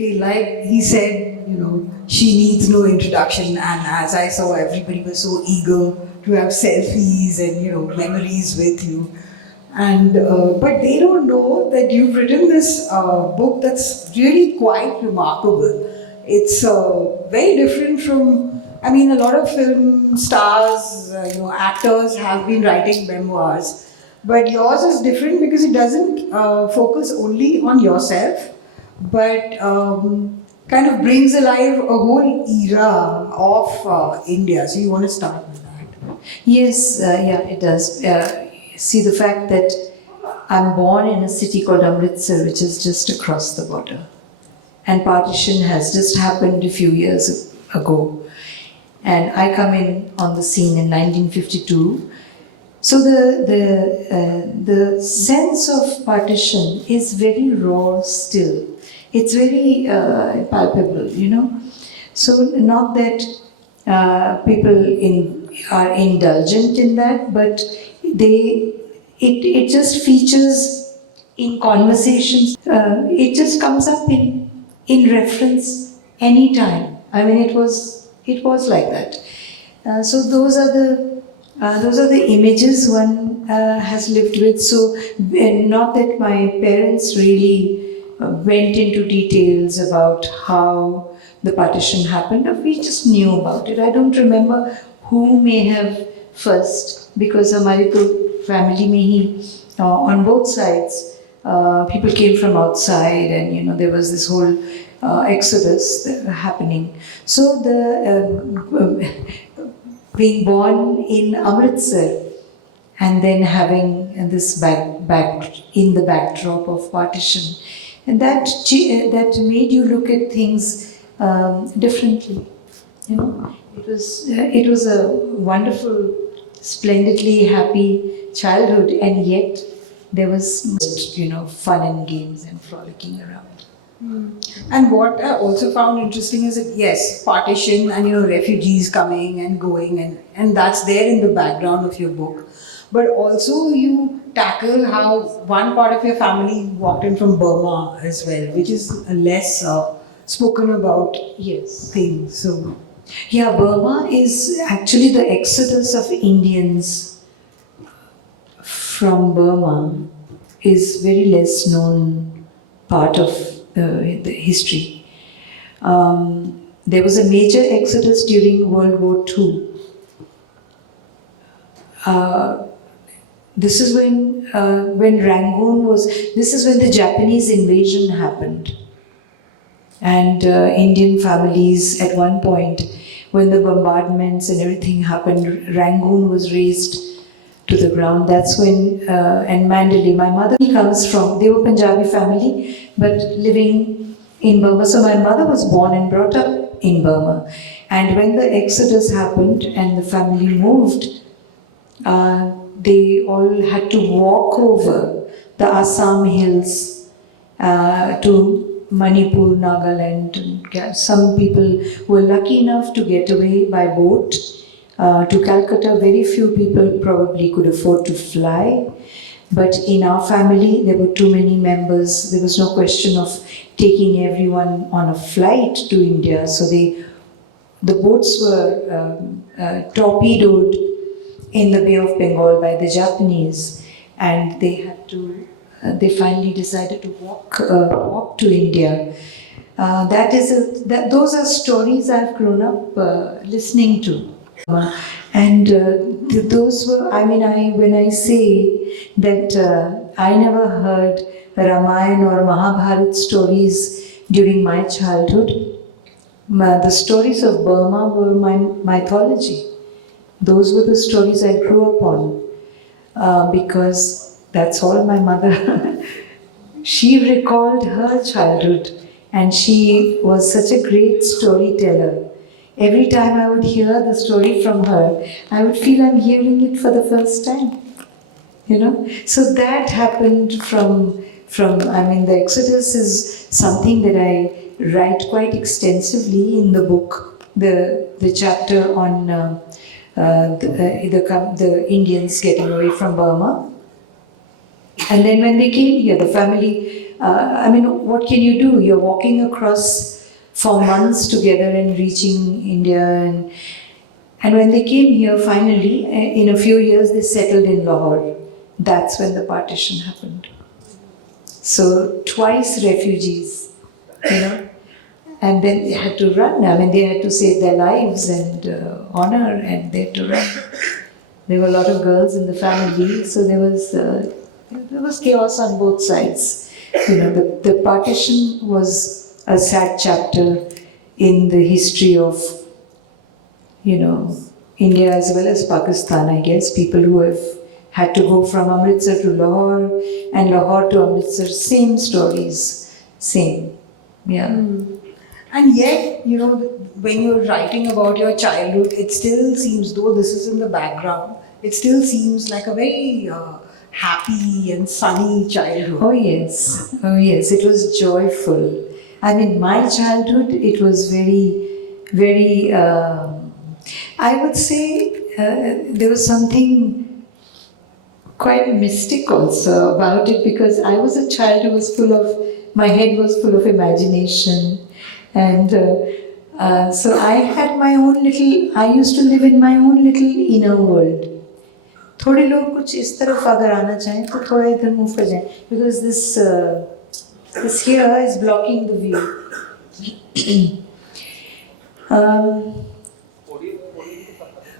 okay, like he said, she needs no introduction, and as I saw, everybody was so eager to have selfies and, memories with you. And but they don't know that you've written this book that's really quite remarkable. It's very different from. I mean, a lot of film stars, actors have been writing memoirs, but yours is different because it doesn't focus only on yourself, but kind of brings alive a whole era of India. So you want to start with that? Yes, yeah, it does. See, the fact that I'm born in a city called Amritsar, which is just across the border, and partition has just happened a few years ago, and I come in on the scene in 1952. So the sense of partition is very raw still. It's very palpable, So not that people are indulgent in that, but it just features in conversations. It just comes up in reference anytime. I mean, it was like that. So those are the images one has lived with. So not that my parents really went into details about how the partition happened. We just knew about it. I don't remember who may have first, because हमारी तो family में ही on both sides people came from outside, and there was this whole exodus happening. So being born in Amritsar and then having this back in the backdrop of partition, and that made you look at things differently. It was a wonderful, splendidly happy childhood, and yet there was fun and games and frolicking around. And what I also found interesting is that yes, partition and refugees coming and going, and that's there in the background of your book. But also you tackle how one part of your family walked in from Burma as well, which is a less spoken about thing. So yeah, Burma is actually the exodus of Indians from Burma is very less known part of the history. There was a major exodus during World War II. This is when Rangoon was. This is when the Japanese invasion happened, and Indian families at one point, when the bombardments and everything happened, Rangoon was razed to the ground. That's when, and Mandalay, my mother comes from, they were Punjabi family, but living in Burma. So my mother was born and brought up in Burma. And when the exodus happened and the family moved, they all had to walk over the Assam hills to Manipur, Nagaland. Some people were lucky enough to get away by boat to Calcutta. Very few people probably could afford to fly. But in our family, there were too many members. There was no question of taking everyone on a flight to India. So the boats were torpedoed in the Bay of Bengal by the Japanese, and they had to. They finally decided to walk to India. Those are stories I've grown up listening to, and those were. I mean, when I say that I never heard Ramayana or Mahabharata stories during my childhood, the stories of Burma were my mythology. Those were the stories I grew up on because that's all my mother. She recalled her childhood, and she was such a great storyteller. Every time I would hear the story from her, I would feel I'm hearing it for the first time. So that happened from. I mean, the Exodus is something that I write quite extensively in the book. The chapter on the Indians getting away from Burma. And then when they came here, the family I mean, what can you do? You're walking across for months together and reaching India. And when they came here, finally, in a few years, they settled in Lahore. That's when the partition happened. So twice refugees, you know, and then they had to run. I mean, they had to save their lives and honor, and they had to run. There were a lot of girls in the family, so there was chaos on both sides. You know, the partition was a sad chapter in the history of, you know, India as well as Pakistan, I guess. People who have had to go from Amritsar to Lahore and Lahore to Amritsar, same stories, same. Yeah. And yet, you know, when you're writing about your childhood, it still seems, though this is in the background, it still seems like a very happy and sunny childhood. Oh yes, it was joyful. I mean, my childhood, it was very, very, I would say there was something quite mystic also about it, because I was a child who was my head was full of imagination. And so I had my own little, I used to live in my own little inner world. थोड़े लोग कुछ इस तरफ अगर आना चाहें तो थोड़ा इधर मूव कर जाएं, because this here is blocking the view.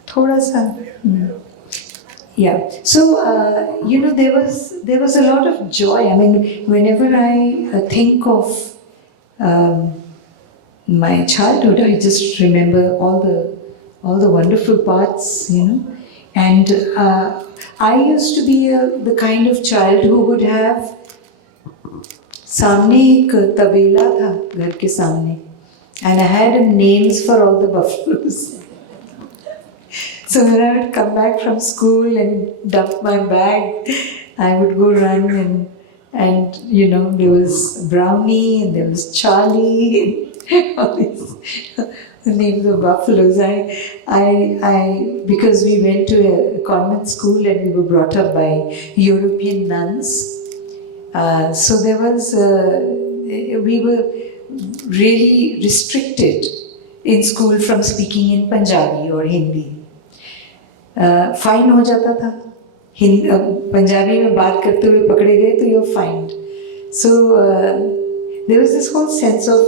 थोड़ा सा. Yeah. So you know, there was a lot of joy. I mean, whenever I think of my childhood, I just remember all the wonderful parts, you know. And I used to be the kind of child who would have, सामने एक तबेला था घर के सामने, and I had names for all the buffaloes. So when I would come back from school and dump my bag, I would go run and you know, there was Brownie and there was Charlie and all these the names of buffaloes. I because we went to a convent school and we were brought up by European nuns. So there was, we were really restricted in school from speaking in Punjabi or Hindi. Fine हो जाता था, पंजाबी में बात करते हुए पकड़े गए तो you're fined. So there was this whole sense of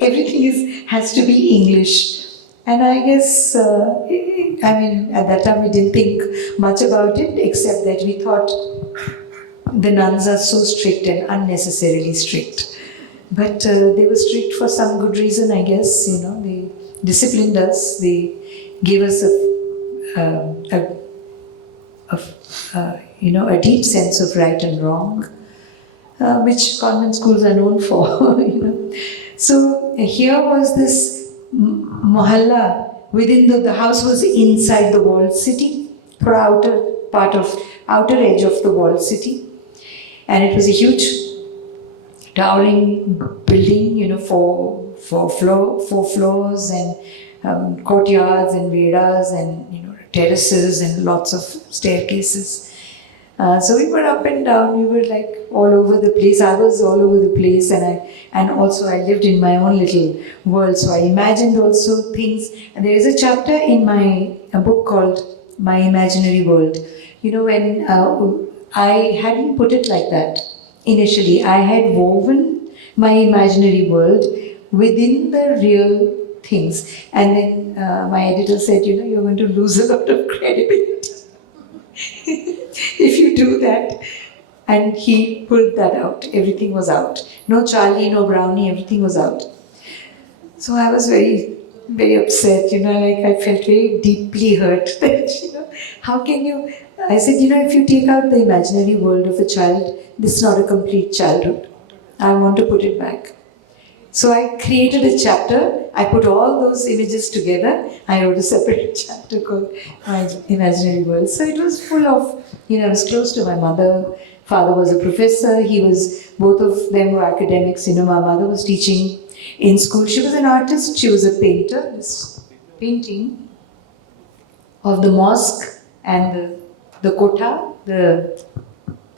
everything has to be English. And I guess, I mean, at that time we didn't think much about it, except that we thought the nuns are so strict and unnecessarily strict. But they were strict for some good reason, I guess. You know, they disciplined us. They gave us you know, a deep sense of right and wrong, which convent schools are known for. You know. So here was this mohalla. Within the house was inside the walled city, for outer edge of the walled city, and it was a huge, towering building. You know, four floors and courtyards and vedas and, you know, terraces and lots of staircases. So we were up and down. We were like all over the place. I was all over the place, and also I lived in my own little world. So I imagined also things. And there is a chapter in my book called My Imaginary World. You know, when I hadn't put it like that initially, I had woven my imaginary world within the real things. And then my editor said, you know, you're going to lose a lot of credibility if you do that. And he pulled that out. Everything was out. No Charlie, no Brownie, everything was out. So I was very, very upset, you know, like I felt very deeply hurt that, you know, how can you... I said, you know, if you take out the imaginary world of a child, this is not a complete childhood. I want to put it back. So I created a chapter. I put all those images together. I wrote a separate chapter called My Imaginary World. So it was full of, you know, I was close to my mother. Father was a professor. Both of them were academics. You know, my mother was teaching in school. She was an artist. She was a painter. This painting of the mosque and the kotha, the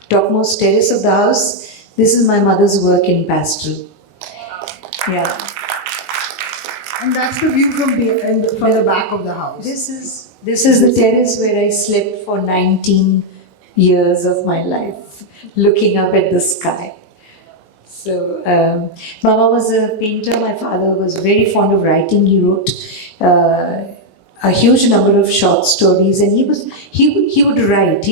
topmost terrace of the house. This is my mother's work in pastoral. Yeah. And that's the view from the back of the house. This is the terrace where I slept for 19 years of my life, looking up at the sky. So, Mama was a painter. My father was very fond of writing. He wrote a huge number of short stories, and he would write.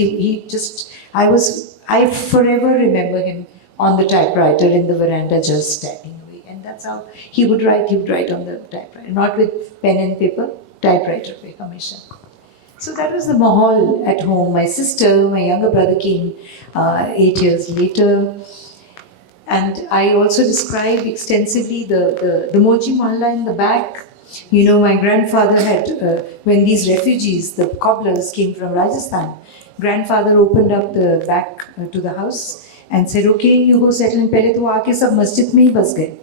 I forever remember him on the typewriter in the veranda, just tapping away, and that's how he would write. He would write on the typewriter, not with pen and paper, typewriter पे हमेशा. So that was the mahal at home. My sister, my younger brother came 8 years later. And I also describe extensively the Mochi Mohalla in the back. You know, my grandfather had, when these refugees, the cobblers came from Rajasthan, grandfather opened up the back to the house and said, okay, you go settle in. Pehle to aake sab masjid mein hi bas gaye.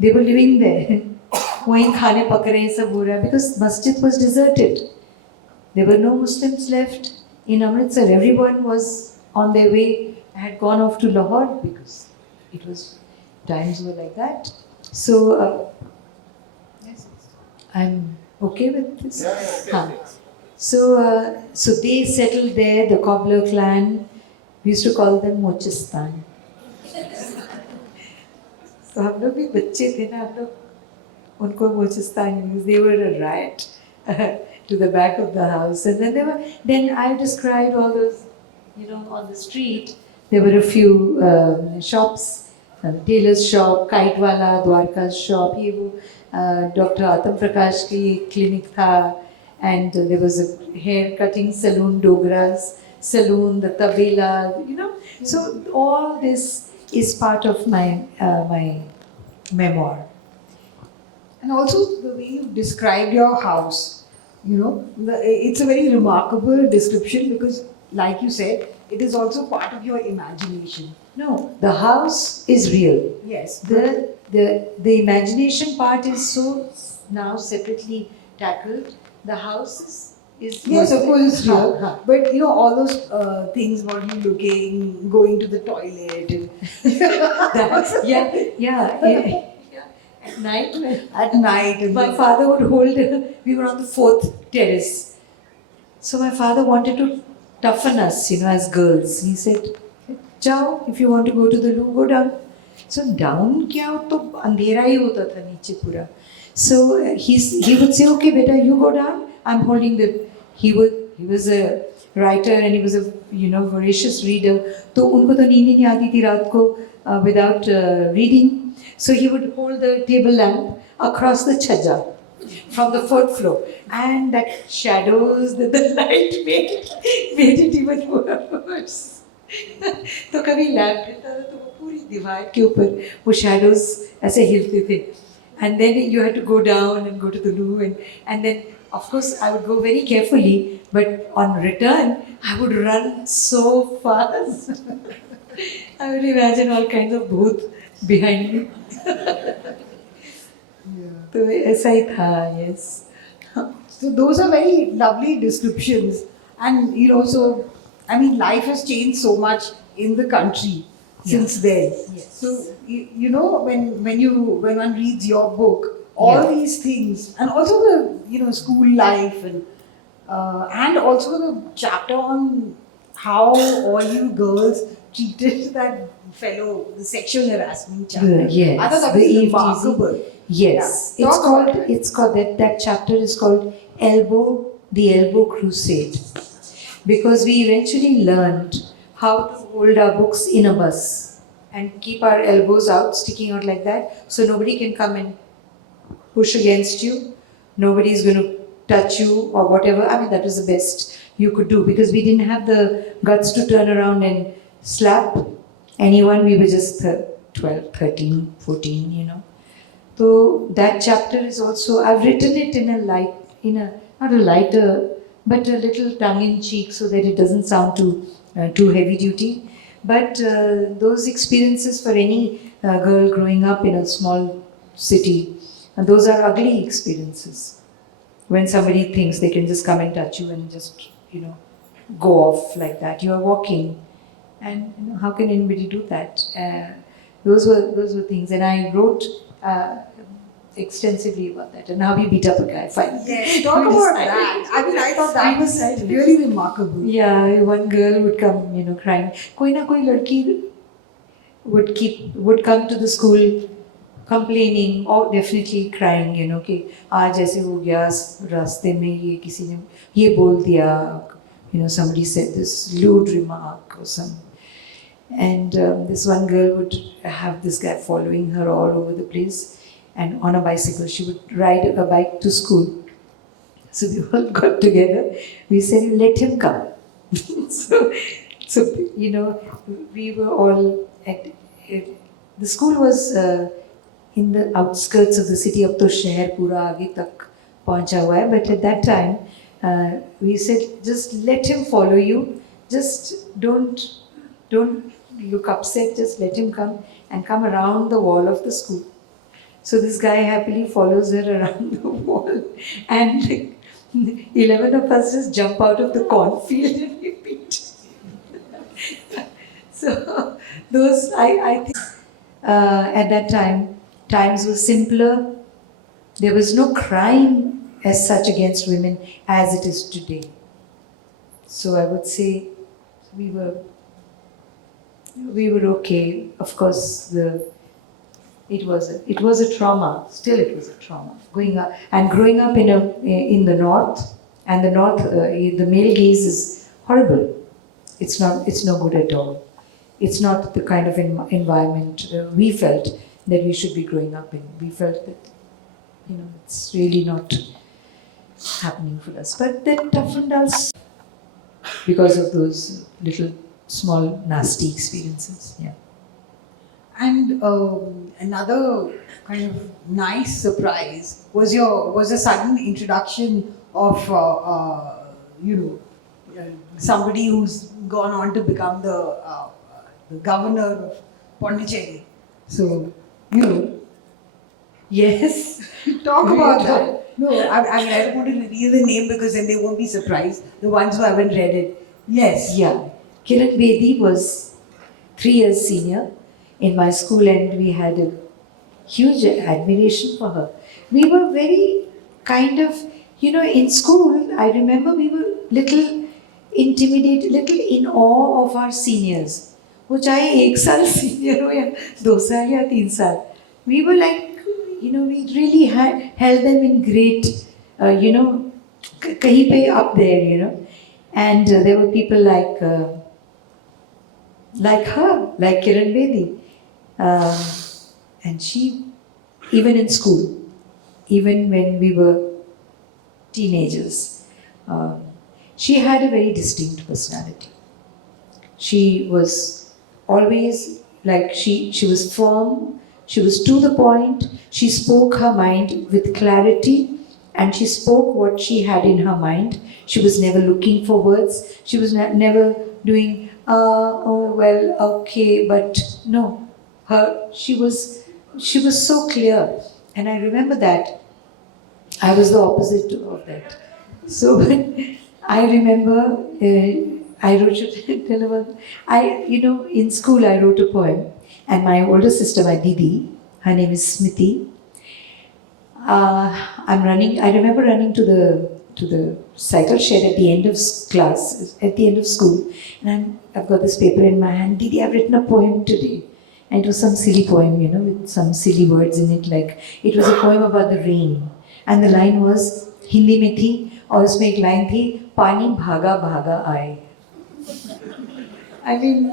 They were living there. Wahin khane pak rahe hain, sab ho raha hai, because masjid was deserted. There were no Muslims left in Amritsar. Everyone was on their way, had gone off to Lahore because it was, times were like that. So, yes, I'm okay with this. Yeah, okay. So they settled there, the cobbler clan. We used to call them Mochistan. So हम लोग भी बच्चे थे ना, हम लोग उनको Mochistan used. They were a riot to the back of the house, and then I described all those, you know, on the street. There were a few shops. Tailor's shop, Kitewala, Dwarka's shop, Dr. Atam Prakash ki clinic tha, and there was a hair cutting salon, Dogra's salon, the tabela, you know. So all this is part of my my memoir. And also the way you described your house, you know, it's a very remarkable description because, like you said, it is also part of your imagination. No, the house is real. Yes. The imagination part is so now separately tackled. The house is Yes, of course it's real. Huh. But you know, all those things about you looking, going to the toilet, and yeah. At night, at night. And my father would hold. We were on the 4th terrace, so my father wanted to toughen us, you know, as girls. He said, "Jao, if you want to go to the loo, go down." So down क्या तो अंधेरा ही होता था नीचे पूरा. So he would say, "Okay, beta, you go down. I'm holding the." He was a writer and he was a, you know, voracious reader. तो उनको तो नींद ही नहीं आती थी रात को without reading. So he would hold the table lamp across the chhaja from the 4th floor, and that shadows that the light made it even worse. तो कभी लैम्प हिलता था तो वो पूरी दीवार के ऊपर वो shadows ऐसे हिलते थे, and then you had to go down and go to the loo, and then of course I would go very carefully, but on return I would run so fast. I would imagine all kinds of bhoot behind me. तो ऐसा ही था, yes. So those are very lovely descriptions, and you know, so I mean, life has changed so much in the country since then. Yes. So you know, when one reads your book, all these things, and also the school life, and also the chapter on how all you girls treated that fellow, the sexual harassment chapter. Yes. I thought that was remarkable. Yes, Yeah. it's called that chapter is called the Elbow Crusade, because we eventually learned how to hold our books in a bus and keep our elbows out, sticking out like that, so nobody can come and push against you. Nobody is going to touch you or whatever. I mean, that was the best you could do, because we didn't have the guts to turn around and slap anyone. We were just 12, 13, 14, you know. So that chapter is also, I've written it not a lighter, but a little tongue-in-cheek, so that it doesn't sound too heavy-duty. But those experiences for any girl growing up in a small city, and those are ugly experiences. When somebody thinks they can just come and touch you and just, you know, go off like that. You are walking And how can anybody do that? Those were things, and I wrote extensively about that. And now we beat up a guy finally. Yes, talk about that. I mean, I thought that was really remarkable. Yeah, one girl would come, crying. Koi na koi ladki would come to the school complaining or definitely crying, कि आज ऐसे हो गया रास्ते में ये किसी ने ये बोल दिया, somebody said this lewd remark or something. And this one girl would have this guy following her all over the place, and on a bicycle. She would ride a bike to school. So we all got together. We said, let him come. so, we were all at it. The school was in the outskirts of the city. Ab to shehar pura aage tak pahuncha hua hai. But at that time, we said, just let him follow you. Just don't look upset. Just let him come and come around the wall of the school. So this guy happily follows her around the wall, and 11 of us just jump out of the cornfield and we beat. So those, I think, at that time, times were simpler. There was no crime as such against women as it is today. So I would say we were okay. Of course, it was a trauma. Still, it was a trauma. Growing up in the north, and the male gaze is horrible. It's no good at all. It's not the kind of environment we felt that we should be growing up in. We felt that it's really not happening for us. But that toughened us because of those little small nasty experiences. Yeah. And another kind of nice surprise was a sudden introduction of somebody who's gone on to become the governor of Pondicherry. So Yes. talk about that. No, I mean I don't want to reveal the name because then they won't be surprised. The ones who haven't read it. Yes. Yeah. Kiran Bedi was 3 years senior in my school, and we had a huge admiration for her. We were very kind of, in school, I remember we were little intimidated, little in awe of our seniors. वो चाहे 1 साल senior हो या 2 साल या 3 साल. We were like, we really held them in great, कहीं पे up there, And there were people like her, like Kiran Bedi. And she, even in school, even when we were teenagers, she had a very distinct personality. She was always like, she was firm, she was to the point, she spoke her mind with clarity, and she spoke what she had in her mind. She was never looking for words, she was never doing, oh well, okay, but no. She was so clear, and I remember that I was the opposite of that. So I remember I wrote in school I wrote a poem, and my older sister, my Didi, her name is Smriti. I remember running to the cycle shed at the end of class, at the end of school, and I've got this paper in my hand. Didi, I've written a poem today. And it was some silly poem, with some silly words in it, like it was a poem about the rain. And the line was, Hindi mein thi, aur usme ek line thi, Pani bhaga bhaga aaye. I mean,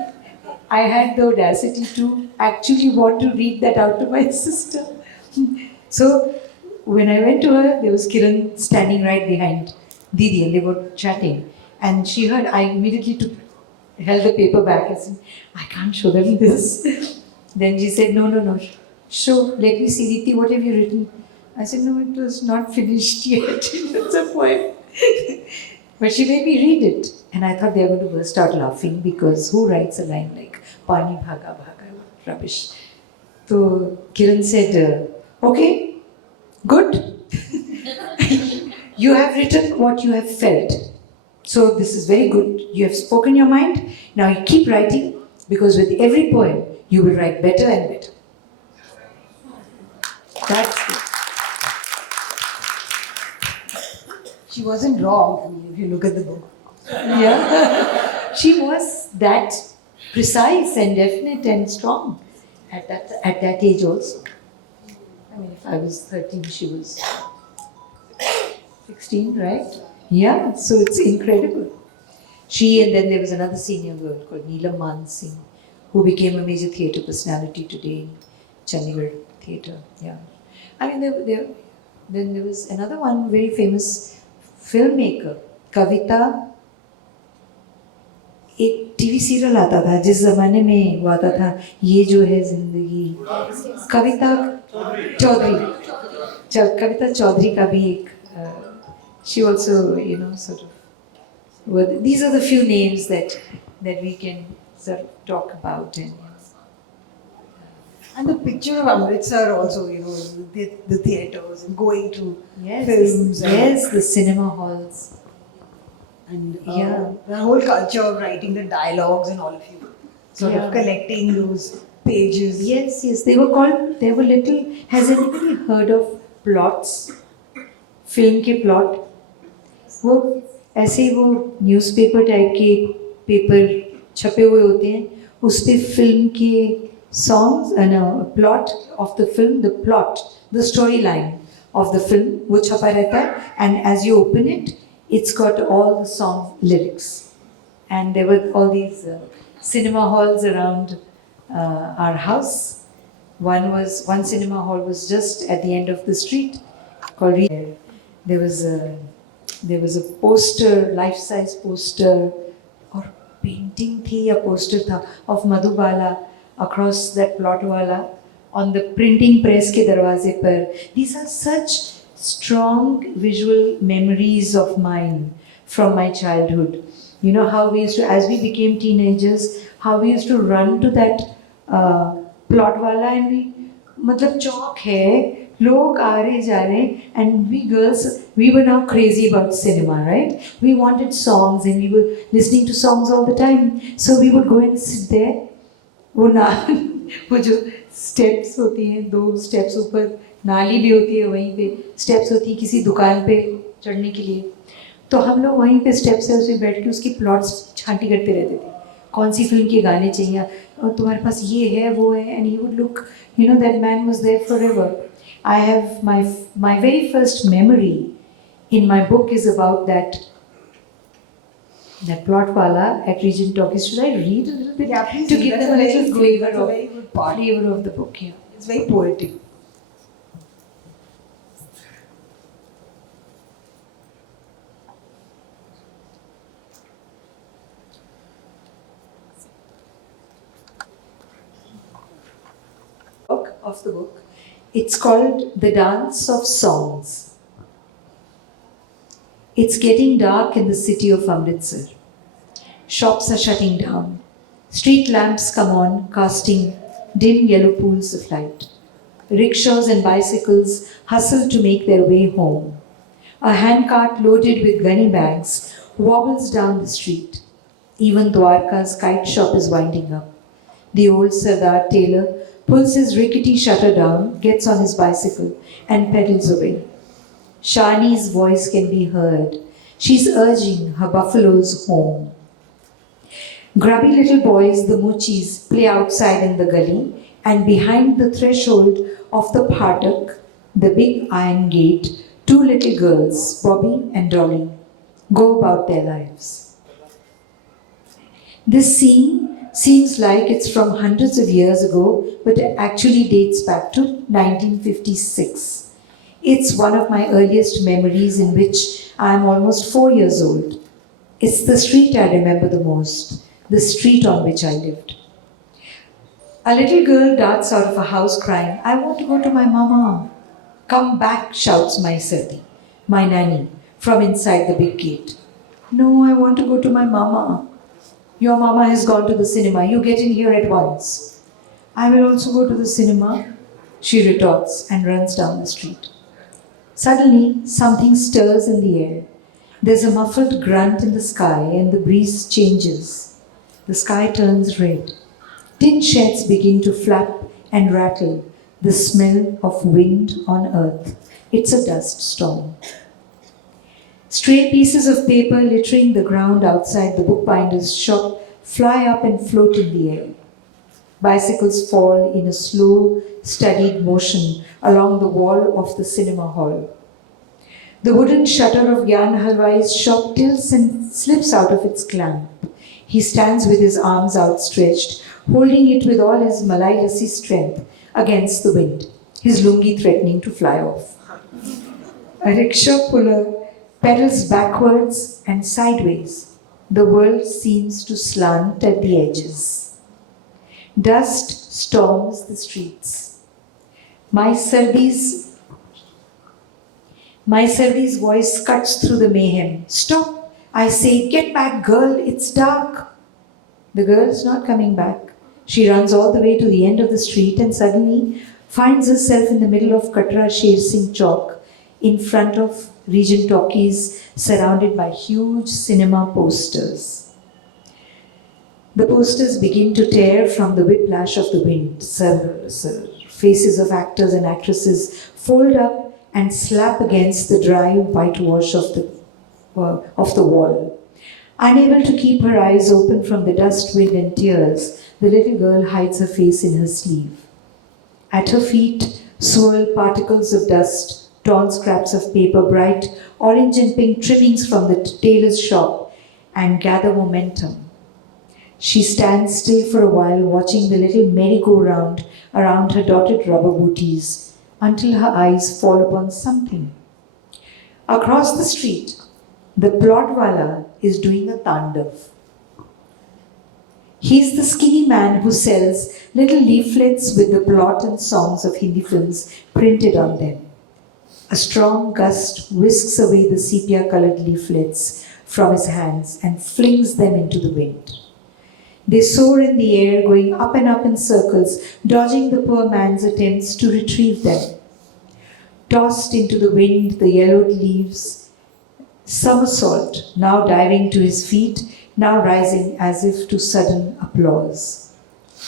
I had the audacity to actually want to read that out to my sister. So when I went to her, there was Kiran standing right behind Didi, and they were chatting. And she heard, I immediately held the paper back and said, I can't show them this. Then she said, no, show, let me see, Deepti, what have you written? I said, no, it was not finished yet. It's a poem. But she made me read it. And I thought they were going to burst out laughing, because who writes a line like, Pani bhaga bhaga, rubbish. So Kiran said, okay, good. You have written what you have felt. So this is very good. You have spoken your mind. Now you keep writing. Because with every poem, you will write better and better. That's it. She wasn't wrong, I mean, if you look at the book. Yeah. She was that precise and definite and strong at that age also. I mean, if I was 13, she was 16, right? Yeah, so it's incredible. She, and then there was another senior girl called Neelam Man Singh, who became a major theatre personality today in Chandigarh Theatre. Yeah. I mean, then there was another one, very famous filmmaker, Kavita. एक TV serial आता था जिस जमाने में वो आता था, ये जो है जिंदगी, कविता चौधरी, कविता चौधरी का भी एक, she also, you know, sort of, well, these are the few names that we can sort of talk about. And the picture of Amritsar also, you know, the theatres and going to Yes, films. yes, the cinema halls. And Yeah. the whole culture of writing the dialogues and all of you. Sort Yeah. of collecting those pages. Yes, yes, they were little, has anybody heard of plots? Film के plot, वो ऐसे ही वो newspaper type के paper छपे हुए होते हैं, उस पे फिल्म के songs, plot of the film, the plot, the story line of the film वो छपा रहता है, and as you open it, it's got all the song lyrics. And there were all these cinema halls around our house. One cinema hall was just at the end of the street called there was a poster, life-size poster, or painting thi ya poster tha of Madhubala across that plot wala on the printing press ke darwaze par. These are such strong visual memories of mine from my childhood. You know how we used to, as we became teenagers, how we used to run to that plot wala, and we, matlab chalk hai, log aa rahe ja rahe, and we girls, we were now crazy about cinema, right? We wanted songs and we were listening to songs all the time. So we would go and sit there. वो जो steps होती हैं, 2 steps ऊपर नाली भी होती है, वहीं पे स्टेप्स होती है किसी दुकान पे चढ़ने के लिए, तो हम लोग वहीं पे स्टेप्स से उसे बैठ के उसकी प्लॉट्स छांटी करते रहते थे, कौन सी फिल्म के गाने चाहिए और तुम्हारे पास ये है वो है, and he would look, you know, that man was there forever. I have my very first memory in my book is about that plot wala at Regent Talkies. Should I read a little bit? Yeah, please to do. give That's them a a very little good- flavor that's a of very good part. flavor of the book. Yeah. It's very poetic. Of the book. It's called The Dance of Songs. It's getting dark in the city of Amritsar. Shops are shutting down. Street lamps come on, casting dim yellow pools of light. Rickshaws and bicycles hustle to make their way home. A handcart loaded with gunny bags wobbles down the street. Even Dwarka's kite shop is winding up. The old Sardar tailor pulls his rickety shutter down, gets on his bicycle, and pedals away. Shani's voice can be heard. She's urging her buffaloes home. Grubby little boys, the mochis, play outside in the gully, and behind the threshold of the phatak, the big iron gate, 2 little girls, Bobby and Dolly, go about their lives. This scene seems like it's from hundreds of years ago, but it actually dates back to 1956. It's one of my earliest memories in which I am almost 4 years old. It's the street I remember the most, the street on which I lived. A little girl darts out of a house crying, "I want to go to my mama." "Come back," shouts my Sardi, my nanny, from inside the big gate. "No, I want to go to my mama." "Your mama has gone to the cinema. You get in here at once." "I will also go to the cinema," she retorts and runs down the street. Suddenly, something stirs in the air. There's a muffled grunt in the sky and the breeze changes. The sky turns red. Tin sheds begin to flap and rattle, the smell of wind on earth. It's a dust storm. Stray pieces of paper littering the ground outside the bookbinder's shop fly up and float in the air. Bicycles fall in a slow, studied motion along the wall of the cinema hall. The wooden shutter of Gyan Halwai's shop tilts and slips out of its clamp. He stands with his arms outstretched, holding it with all his Malai lassi strength against the wind, his lungi threatening to fly off. A rickshaw puller pedals backwards and sideways. The world seems to slant at the edges. Dust storms the streets. My Sardi's voice cuts through the mayhem. Stop! I say, get back, girl, it's dark. The girl's not coming back. She runs all the way to the end of the street and suddenly finds herself in the middle of Katra Sher Singh Chowk, in front of Regent Talkies, surrounded by huge cinema posters. The posters begin to tear from the whiplash of the wind. Faces of actors and actresses fold up and slap against the dry whitewash of the wall. Unable to keep her eyes open from the dust, wind, and tears, the little girl hides her face in her sleeve. At her feet swirl particles of dust, torn scraps of paper, bright orange and pink trimmings from the tailor's shop, and gather momentum. She stands still for a while, watching the little merry-go-round around her dotted rubber booties, until her eyes fall upon something. Across the street, the plotwala is doing a tandav. He's the skinny man who sells little leaflets with the plot and songs of Hindi films printed on them. A strong gust whisks away the sepia-colored leaflets from his hands and flings them into the wind. They soar in the air, going up and up in circles, dodging the poor man's attempts to retrieve them. Tossed into the wind, the yellowed leaves somersault, now diving to his feet, now rising as if to sudden applause.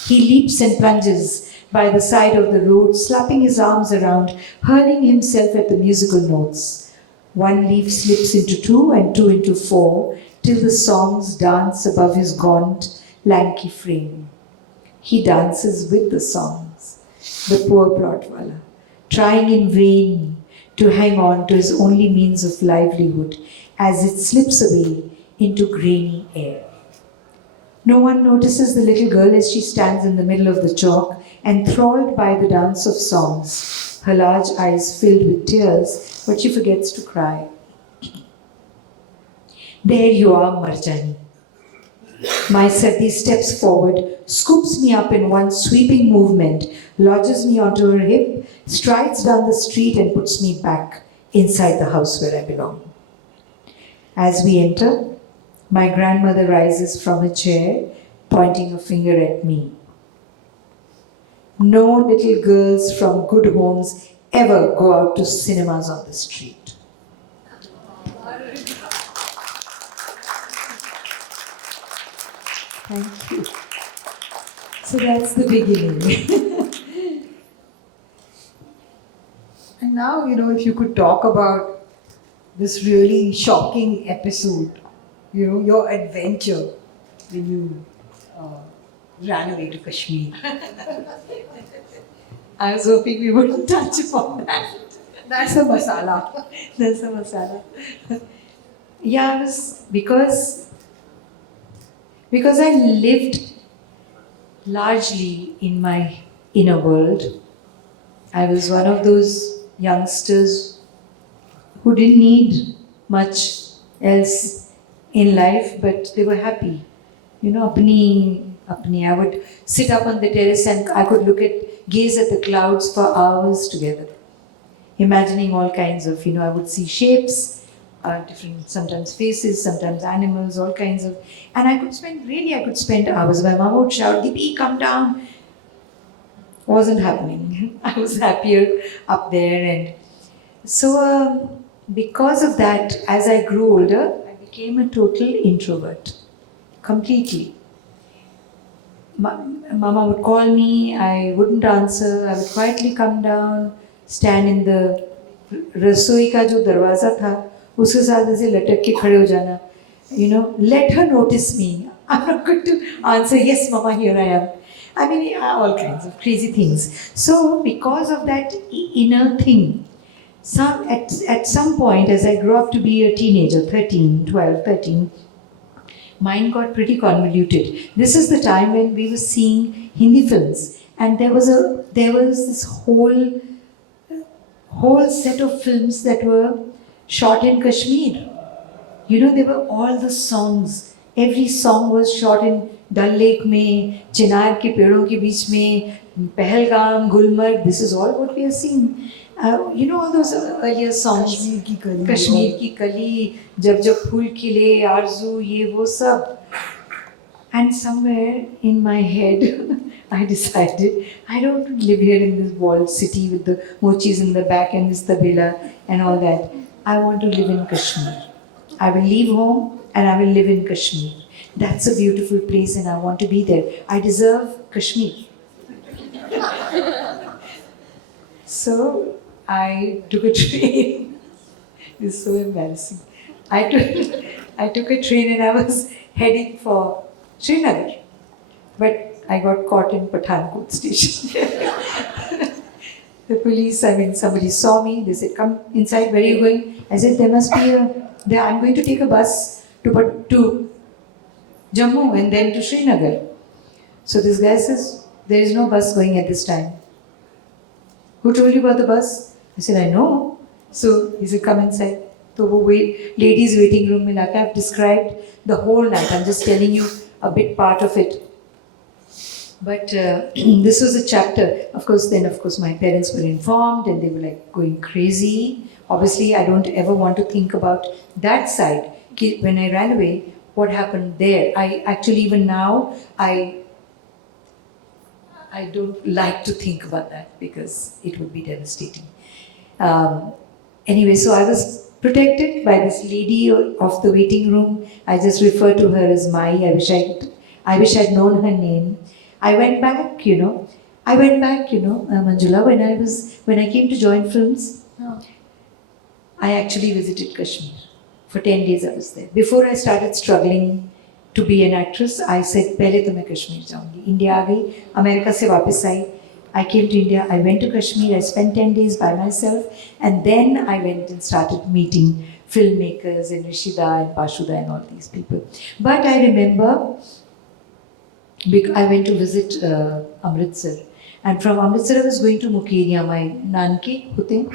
He leaps and plunges by the side of the road, slapping his arms around, hurling himself at the musical notes. One leaf slips into two and two into four, till the songs dance above his gaunt, lanky frame. He dances with the songs, the poor plotwala, trying in vain to hang on to his only means of livelihood as it slips away into grainy air. No one notices the little girl as she stands in the middle of the chalk, enthralled by the dance of songs, her large eyes filled with tears, but she forgets to cry. There you are, Marjani. My Sati steps forward, scoops me up in one sweeping movement, lodges me onto her hip, strides down the street and puts me back inside the house where I belong. As we enter, my grandmother rises from a chair, pointing a finger at me. No little girls from good homes ever go out to cinemas on the street. Thank you. So that's the beginning. And now, if you could talk about this really shocking episode, your adventure when you ran away to Kashmir. I was hoping we wouldn't touch upon that. That's the masala. That's the masala. Yeah, because I lived largely in my inner world. I was one of those youngsters who didn't need much else in life, but they were happy. Apni. I would sit up on the terrace and I could gaze at the clouds for hours together, imagining all kinds of, I would see shapes, different, sometimes faces, sometimes animals, all kinds of, and I could spend hours. My mom would shout, Deepti, come down. Wasn't happening. I was happier up there. And so because of that, as I grew older, I became a total introvert, completely. Mama would call me, I wouldn't answer, I would quietly come down, stand in the रसोई का जो दरवाज़ा था उसके साथ ऐसे लटक के खड़े हो जाना, you know, let her notice me. I'm not going to answer, yes, Mama, here I am. I mean, all kinds of crazy things. So, because of that inner thing, at some point, as I grew up to be a teenager, 13, 12, 13, mine got pretty convoluted. This is the time when we were seeing Hindi films, and there was this whole set of films that were shot in Kashmir. You know, they were all the songs. Every song was shot in Dal Lake में, चिनार के पेड़ों के बीच में, Pahalgam, Gulmarg. This is all what we are seeing. You know all those earlier songs. Kashmir की कली, जब जब फूल खिले, आरज़ू, ये वो सब. And somewhere in my head, I decided I don't want to live here in this walled city with the mochis in the back and this tabela and all that. I want to live in Kashmir. I will leave home and I will live in Kashmir. That's a beautiful place and I want to be there. I deserve Kashmir. So I took a train. This is so embarrassing. I took a train and I was heading for Srinagar. But I got caught in Pathankot station. The police, somebody saw me. They said, come inside, where are you going? I said, I'm going to take a bus to Jammu and then to Srinagar. So this guy says, there is no bus going at this time. Who told you about the bus? I said, I know. So he said, come inside. So ladies' waiting room mein laake, I've described the whole night. I'm just telling you a bit part of it. But this was a chapter. Of course, my parents were informed and they were like going crazy. Obviously, I don't ever want to think about that side. When I ran away, what happened there? I actually, even now, I don't like to think about that because it would be devastating. Anyway, so I was protected by this lady of the waiting room. I just refer to her as Mai. I wish I'd known her name. I went back, Manjula, when I came to join films, I actually visited Kashmir. For 10 days I was there. Before I started struggling to be an actress, I said, "Pehle to main Kashmir jaungi." India aa gayi, America se wapas aayi. I came to India, I went to Kashmir, I spent 10 days by myself, and then I went and started meeting filmmakers and Rishida and Pashuda and all these people. But I remember, I went to visit Amritsar, and from Amritsar I was going to Mukeria, my nanke hote,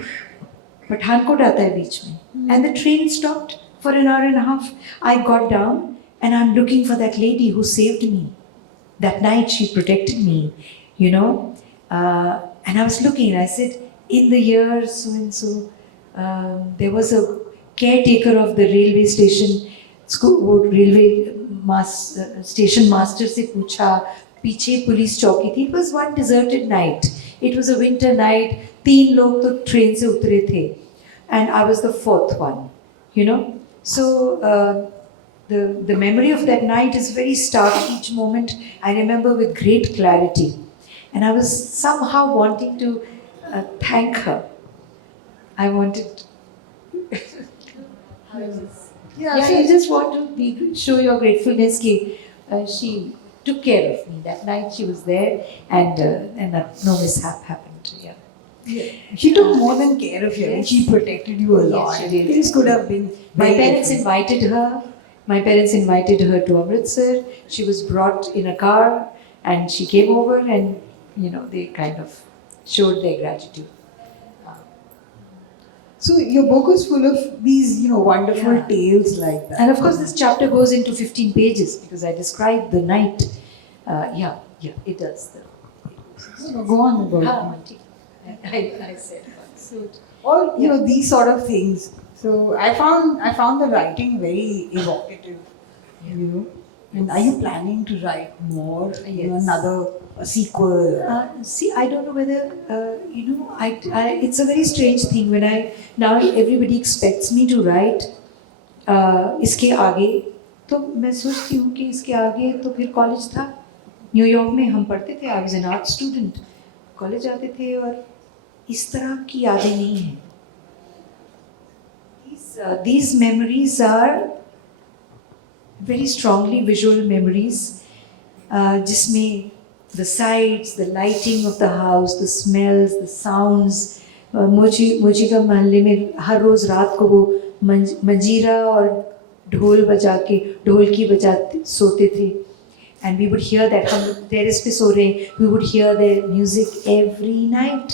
Pathankot aata hai beech mein, and the train stopped for an hour and a half. I got down and I'm looking for that lady who saved me. That night she protected me, and I was looking and I said, in the year so and so, there was a caretaker of the railway station, station master se pucha, piche police chowki thi. It was one deserted night. It was a winter night. 3 log to train se utre the, and I was the 4th one. So the memory of that night is very stark. Each moment I remember with great clarity, and I was somehow wanting to thank her. I wanted. So you just want to show your gratefulness. She took care of me that night. She was there, and no mishap happened. Yeah. She took more than care of you. Yes. She protected you a lot. Yes, she did. Things could have been. My parents invited her. My parents invited her to Amritsar. She was brought in a car, and she came over, and they kind of showed their gratitude. So your book is full of these, wonderful tales like that. And of course, this chapter goes into 15 pages because I describe the night. It does. Go on about it. I said so, all these sort of things. So I found the writing very evocative. And are you planning to write more? Yes. A sequel? I don't know whether, it's a very strange thing when now everybody expects me to write इसके आगे, तो मैं सोचती हूँ कि इसके आगे तो फिर कॉलेज था, न्यूयॉर्क में हम पढ़ते थे, I was an art student, college जाते थे और इस तरह की यादें नहीं हैं. These memories are very strongly visual memories, जिसमें the sights, the lighting of the house, the smells, the sounds. मोची का महल्ले में हर रोज़ रात को वो मंजीरा और ढोलकी बजाते सोते थे. And we would hear that, हम terrace पे सो रहे हैं, we would hear their music every night.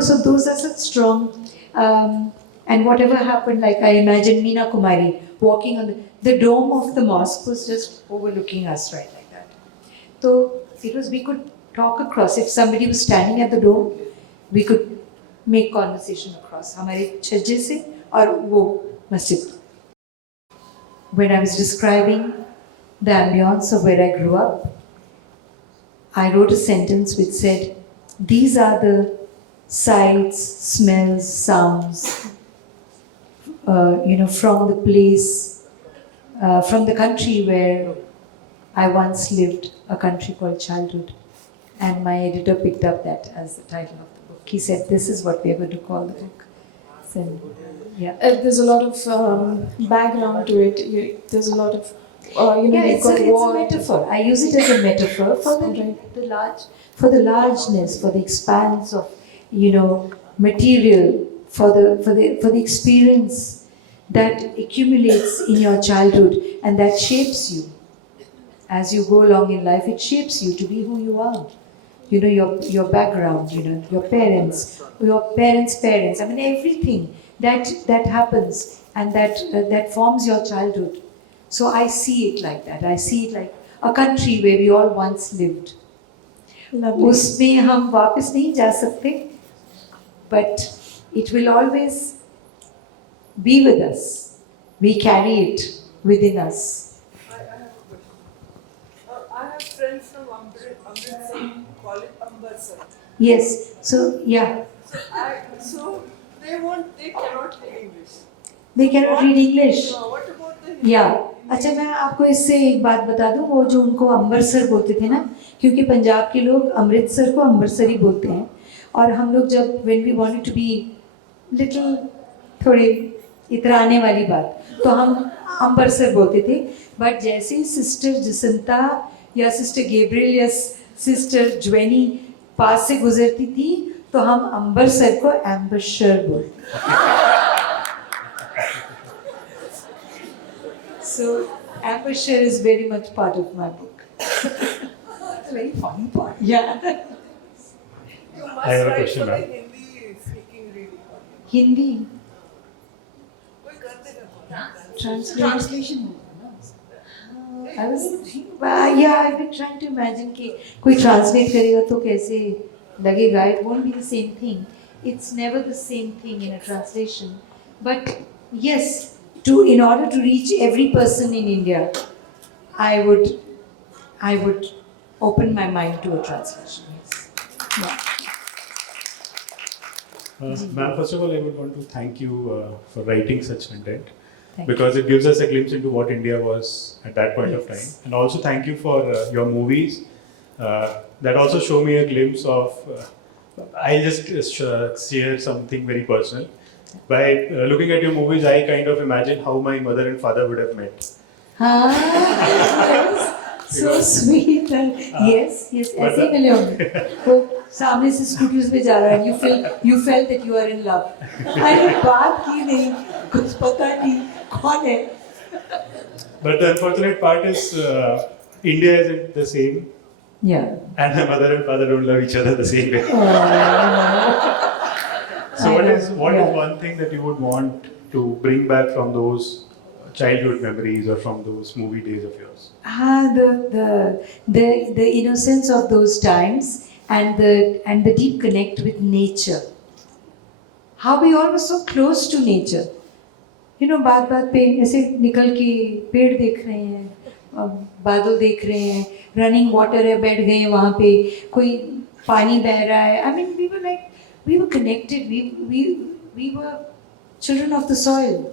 So those are such strong. And whatever happened, like I imagine Meena Kumari walking on the dome of the mosque was just overlooking us, right, like that. So we could talk across. If somebody was standing at the dome, we could make conversation across. हमारे छज्जे से और वो मस्जिद. When I was describing the ambience of where I grew up, I wrote a sentence which said, "These are the sights, smells, sounds, from the place, from the country where I once lived, a country called childhood." And my editor picked up that as the title of the book. He said, "This is what we are going to call the book." So, yeah. There's a lot of background to it. There's a lot of, it's a metaphor. I use it as a metaphor for the largeness, for the expanse of, material, for the experience that accumulates in your childhood and that shapes you. As you go along in life, it shapes you to be who you are. Your background, your parents' parents. I mean, everything that happens and that forms your childhood. So I see it like that. I see it like a country where we all once lived. उसमें हम वापस नहीं जा सकते, but it will always be with us. We carry it within us. I have a question. I have friends from Amritsar, call it Ambarsar. Yes. So yeah. So they cannot read English. They cannot read English. What about the Yeah. अच्छा, मैं आपको इससे एक बात बता दूं, वो जो उनको अमृतसर बोलते थे ना, क्योंकि पंजाब के लोग अमृतसर को अमृतसरी बोलते हैं, और हम लोग जब when we wanted to be little थोड़े इतराने वाली बात, तो हम अमृतसर बोलते थे. बट जैसे सिस्टर जसंता या सिस्टर गेब्रियल या सिस्टर ज्वेनी पास से गुजरती थी, तो हम अमृतसर को एम्बशर बोलते. So Ambershire is very much part of my book. That's a very funny part. Yeah. You must I have a write question, for the ma'am. Hindi speaking reading. Hindi कोई कर देगा. translation. I was I've been trying to imagine कि कोई translate करेगा तो कैसे लगेगा. It won't be the same thing. It's never the same thing in a translation. But yes, in order to reach every person in India, I would open my mind to a translation. Yes. Ma'am, first of all, I would want to thank you for writing such content, Thank because it gives us a glimpse into what India was at that point of time. And also thank you for your movies that also show me a glimpse of, I'll just share something very personal. By looking at your movies, I kind of imagine how my mother and father would have met. So sweet. Yes, ऐसे ही मिले होंगे. वो सामने से scooters पे जा रहा है. You felt that you are in love. अरे बात की नहीं, कुछ पता नहीं कौन है. But the unfortunate part is India isn't the same. Yeah. And my mother and father don't love each other the same way. So what is one thing that you would want to bring back from those childhood memories or from those movie days of yours? The innocence of those times and the deep connect with nature. How we all were so close to nature. बात पे ऐसे निकल के पेड़ देख रहे हैं, बादल देख रहे हैं, रनिंग वाटर है, बैठ गए वहाँ पे, कोई पानी बह रहा है. I mean, we were connected. We were children of the soil,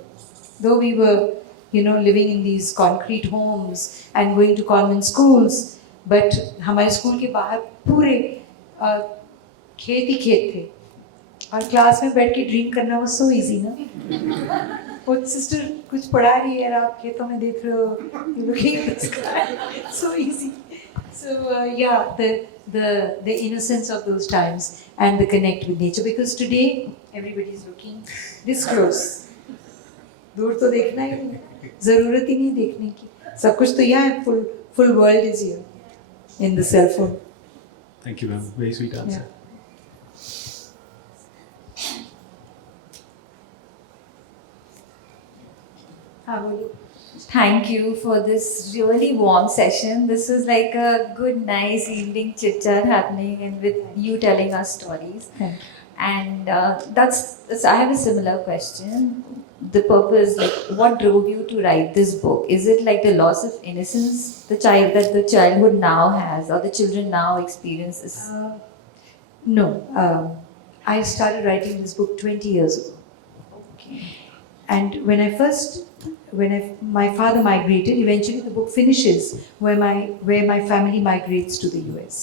though we were, living in these concrete homes and going to convent schools. But हमारे स्कूल के बाहर पूरे खेत ही खेत थे और क्लास में बैठ के ड्रिंक करना वो सो इजी ना वो सिस्टर कुछ पढ़ा रही है और आप खेतों में देख रहे हो you looking at the sky so easy so yeah the innocence of those times and the connect with nature because today everybody is looking this close दूर तो देखना ही नहीं ज़रूरत ही नहीं देखने की सब कुछ तो यहाँ है full world is here in the cell phone. Thank you, ma'am. Very sweet answer. हाँ बोलो. Thank you for this really warm session. This was like a good, nice evening chit chat happening, and with you telling us stories. Thank And that's I have a similar question. The purpose, like, what drove you to write this book? Is it like the loss of innocence the childhood now has, or the children now experiences? No, I started writing this book 20 years ago. Okay. And when my father migrated, eventually the book finishes where my family migrates to the US.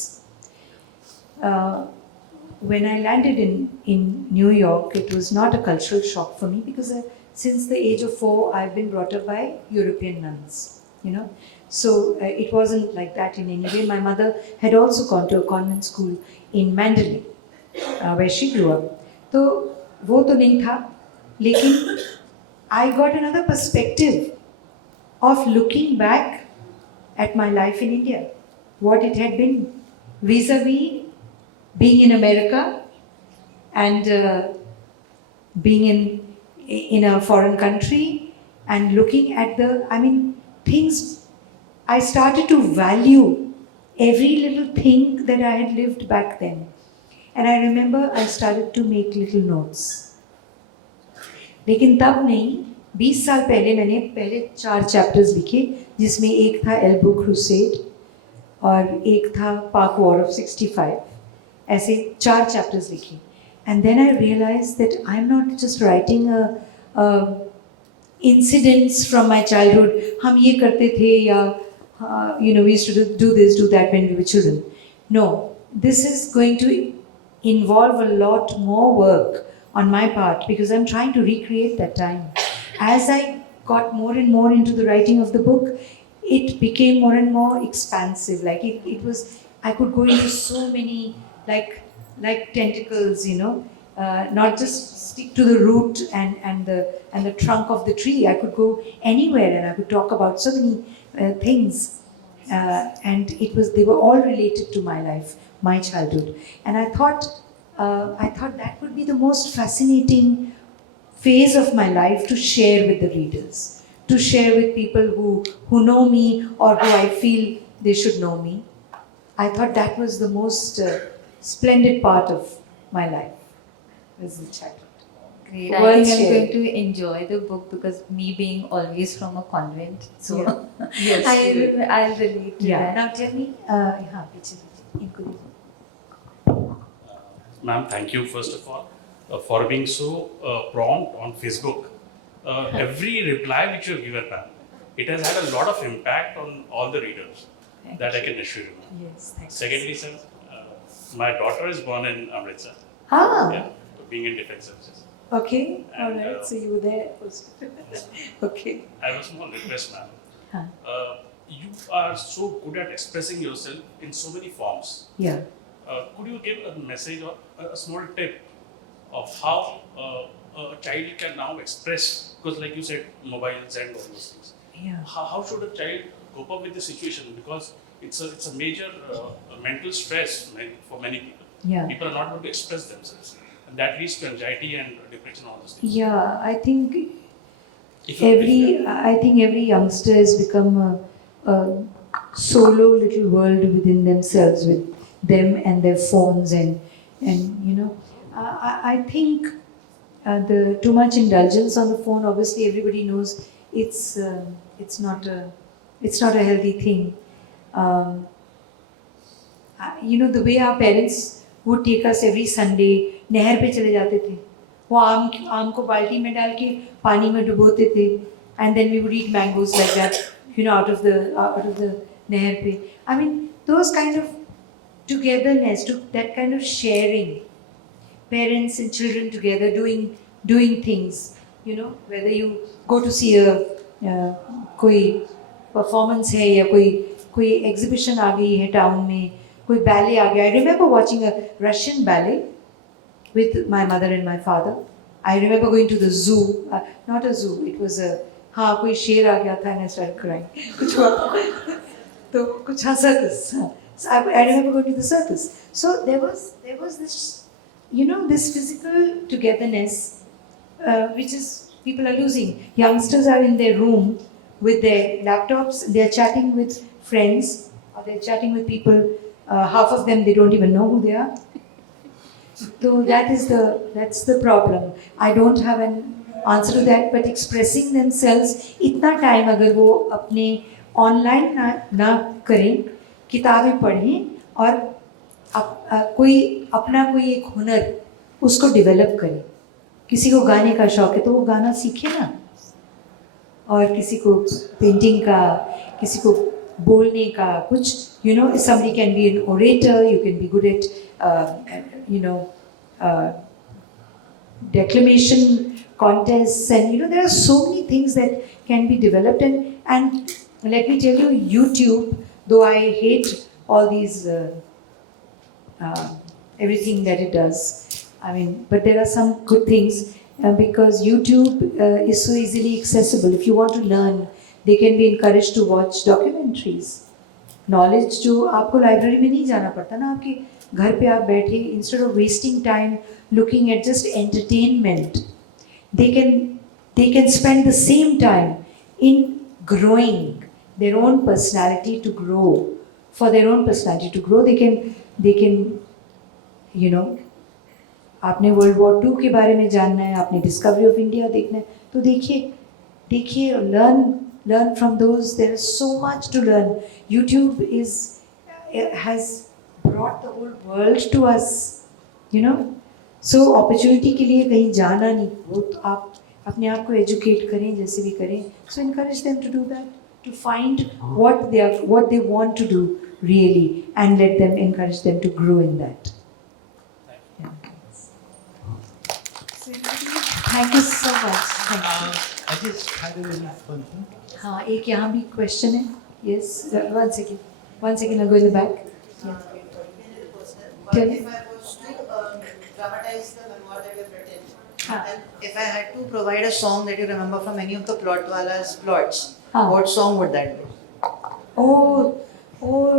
When I landed in New York, it was not a cultural shock for me because since the age of 4, I've been brought up by European nuns, you know. So it wasn't like that in any way. My mother had also gone to a convent school in Mandalay, where she grew up. So वो तो नहीं था, लेकिन I got another perspective of looking back at my life in India, what it had been vis-a-vis being in America and being in a foreign country and looking at things. I started to value every little thing that I had lived back then. And I remember I started to make little notes. लेकिन तब नहीं 20 साल पहले मैंने पहले 4 chapters लिखे जिसमें एक था एल्बो क्रूसेड और एक था पाक वॉर ऑफ 65 ऐसे 4 चैप्टर्स लिखे and then I realize that I am not just writing incidents from my childhood हम ये करते थे या we used to do this do that when we were children no this is going to involve a lot more work on my part because I'm trying to recreate that time. As I got more and more into the writing of the book, it became more and more expansive. Like it was, I could go into so many like tentacles, you know, not just stick to the root and the trunk of the tree. I could go anywhere and I could talk about so many things. And they were all related to my life, my childhood, and I thought that would be the most fascinating phase of my life to share with the readers, to share with people who know me or who I feel they should know me. I thought that was the most splendid part of my life, was the childhood. Great. I Worth think I'm sharing. going to enjoy the book because me being always from a convent, so Yes, I'll relate to yeah. that. Now tell me, हाँ पीछे इनको देखो. Ma'am, thank you first of all for being so prompt on Facebook. Every reply which you have given, ma'am, it has had a lot of impact on all the readers. Thank That I can assure you. Yes, thanks. Secondly, sir, my daughter is born in Amritsar. Ah, Yeah, being in defense services. okay, all And, right. So you were there also. Okay. I have a small request, ma'am. Huh. You are so good at expressing yourself in so many forms. Yeah. Could you give a message or a small tip of how a child can now express, because like you said, mobiles and all those things. Yeah. How should a child cope up with the situation? Because it's a major mental stress for many people. Yeah. People are not able to express themselves. And that leads to anxiety and depression, all those things. Yeah, I think If every youngster has become a solo little world within themselves, with them and their phones and you know, I think the too much indulgence on the phone. Obviously, everybody knows it's not a healthy thing. You know, the way our parents would take us every Sunday, नहर पे चले जाते थे. वो आम को बाल्टी में डाल के पानी में डुबोते थे, and then we would eat mangoes like that, you know, out of the नहर पे. I mean, those kind of togetherness, that kind of sharing, parents and children together doing things, whether you go to see a कोई performance है या कोई exhibition आ गई है town में, कोई ballet आ गया. I remember watching a Russian ballet with my mother and my father. I remember going to the zoo, not a zoo, it was a, हाँ कोई शेर आ गया था and I started crying. कुछ हुआ तो कुछ हाँ circus. So I remember going to the circus. So there was this, this physical togetherness, which is people are losing. Youngsters are in their room with their laptops. They are chatting with friends, or they are chatting with people. Half of them they don't even know who they are. So that's the problem. I don't have an answer to that. But expressing themselves, इतना time अगर वो अपने online ना करें, किताबें पढ़ें और कोई अपना कोई एक हुनर उसको डेवलप करें. किसी को गाने का शौक है तो वो गाना सीखे ना, और किसी को पेंटिंग का, किसी को बोलने का कुछ, somebody can be an orator, you can be good at declamation contests, and there are so many things that can be developed, and let me tell you, YouTube, though I hate all these everything that it does, but there are some good things, because YouTube is so easily accessible. If you want to learn, they can be encouraged to watch documentaries. Knowledge जो आपको library में नहीं जाना पड़ता ना, आपके घर पे आप बैठे, instead of wasting time looking at just entertainment, they can spend the same time in growing their own personality to grow. For their own personality to grow, they can आपने World War II के बारे में जानना है, आपने Discovery of India देखना है, तो देखिए, learn from those. There is so much to learn. YouTube has brought the whole world to us, So opportunity के लिए कहीं जाना नहीं, वो तो आप अपने आप को educate करें, जैसे भी करें. So encourage them to do that, to find what they want to do really, and encourage them to grow in that. Yeah. Thank you so much. Thank you. I just had a really fun thing. हाँ, एक यहाँ भी question है. Yes, 1 second. 1 second, I'll go in the back. Yeah. Tell me. If I was to dramatize the memoir that you've written, हाँ. and if I had to provide a song that you remember from any of the plotwala's plots, हाँ. what song would that be? Oh,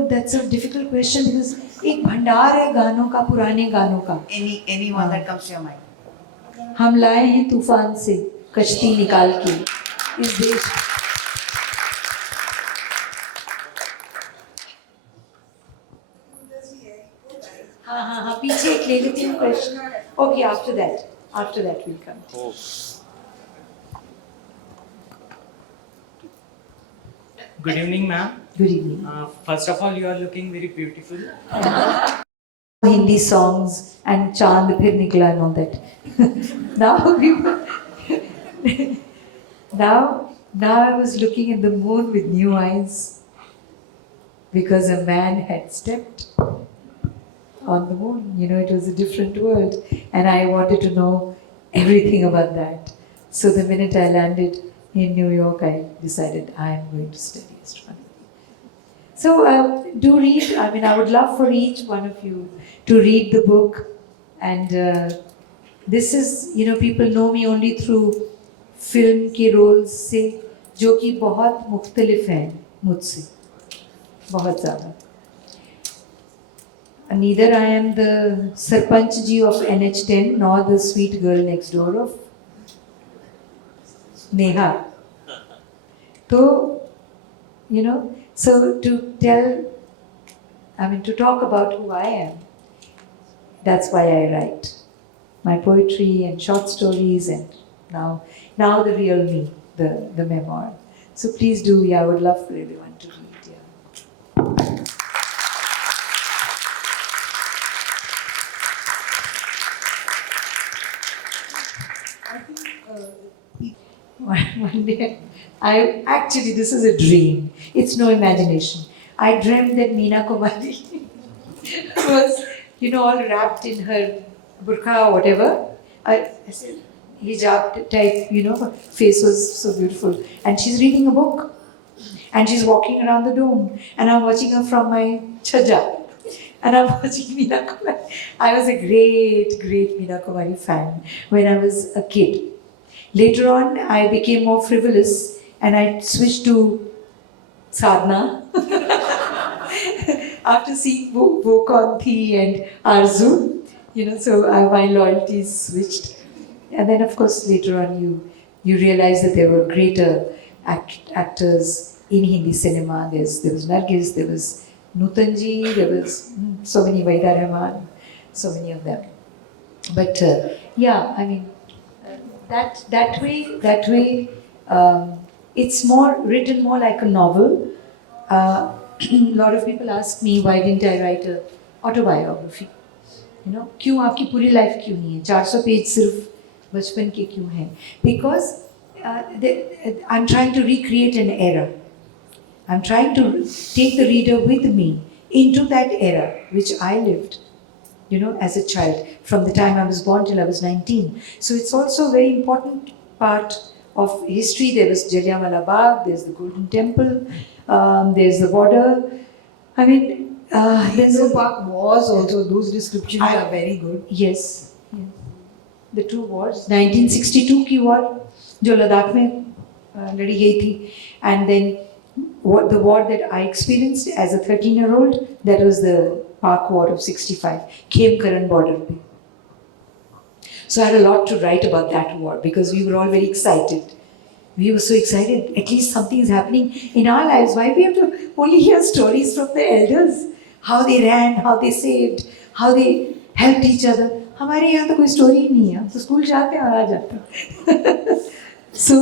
that's a difficult question, because एक भंडार है गानों का, पुराने गानों का. Any one that comes to your mind? हम लाए हैं तूफान से कश्ती निकाल के इस देश. हाँ, पीछे एक ले लेती हूँ question. Okay, after that we'll come. Good evening, ma'am. Good evening. First of all, you are looking very beautiful. Hindi songs and Chand Phir Nikla and all that. Now I was looking at the moon with new eyes, because a man had stepped on the moon. It was a different world, and I wanted to know everything about that. So the minute I landed in New York, I decided I am going to study astronomy. So do read. I would love for each one of you to read the book. And this is, people know me only through film के roles से, जो कि बहुत मुख्तलिफ हैं मुझसे, बहुत ज़्यादा. Neither I am the Sarpanch ji of NH10 nor the sweet girl next door of Neha. So, so to talk about who I am, that's why I write my poetry and short stories, and now the real me, the memoir. So please do, I would love for everyone to read. One day, this is a dream. It's no imagination. I dreamt that Meena Kumari was, all wrapped in her burqa or whatever. Hijab type, her face was so beautiful. And she's reading a book. And she's walking around the dome. And I'm watching her from my chaja. And I'm watching Meena Kumari. I was a great, great Meena Kumari fan when I was a kid. Later on, I became more frivolous and I switched to sadhana. After seeing Vokanthi and Arzu, so my loyalties switched. And then, of course, later on, you realize that there were greater actors in Hindi cinema. There was Nargis, there was Nutanji, there was so many, Vaida Rahman, so many of them. But that way, it's written more like a novel. A lot of people ask me, why didn't I write an autobiography? क्यों आपकी पूरी life क्यों नहीं है? 400 page सिर्फ बचपन के क्यों हैं? Because I'm trying to recreate an era. I'm trying to take the reader with me into that era which I lived, as a child, from the time I was born till I was 19. So it's also a very important part of history. There was Jallianwala Bagh, there's the Golden Temple, there's the border. I mean, there's The park wars also, those descriptions are very good. Yes. The two wars. 1962 की war, जो लद्दाख में लड़ी गई थी, and then the war that I experienced as a 13-year-old, that was the Pak War of 65, Khemkaran border pe. So I had a lot to write about that war because we were all very excited. We were so excited. At least something is happening in our lives. Why do we have to only hear stories from the elders? How they ran, how they saved, how they helped each other. हमारे यहाँ तो कोई story ही नहीं है. हम तो school जाते हैं और आ जाते हैं. So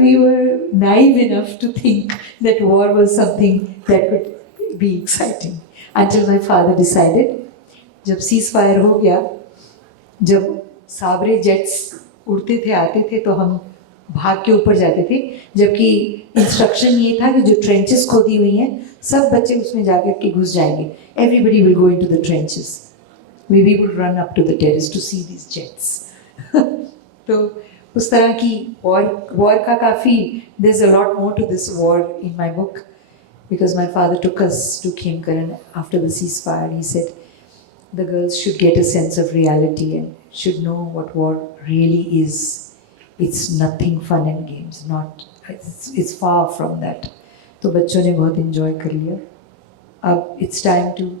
we were naive enough to think that war was something that could be exciting. Until my father decided, जब ceasefire हो गया, जब साबरे जेट्स उड़ते थे आते थे तो हम भाग के ऊपर जाते थे, जबकि इंस्ट्रक्शन ये था कि जो ट्रेंचेस खोदी हुई हैं सब बच्चे उसमें जाकर के घुस जाएंगे. Everybody will go into the trenches. We would run up to the terrace to see these jets. तो उस तरह की war का काफ़ी, there's a lot more to this war in my book, because my father took us to Khemkaran after the ceasefire. He said the girls should get a sense of reality and should know what war really is. It's nothing fun and games, it's far from that. तो बच्चों ने बहुत enjoy कर लिया. अब it's time to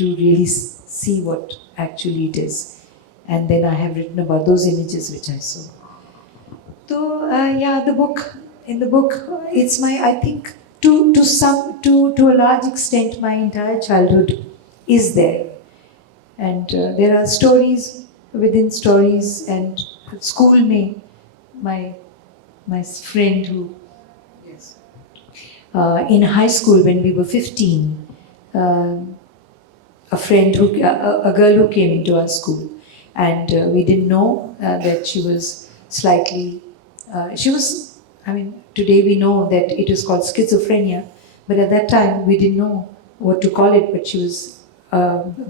really see what actually it is. And then I have written about those images which I saw. So in the book, it's I think to a large extent, my entire childhood is there. And there are stories within stories, and school mein, my friend who, in high school when we were 15, a girl who came into our school, and we didn't know that she was slightly, today we know that it is called schizophrenia, but at that time we didn't know what to call it, but she was,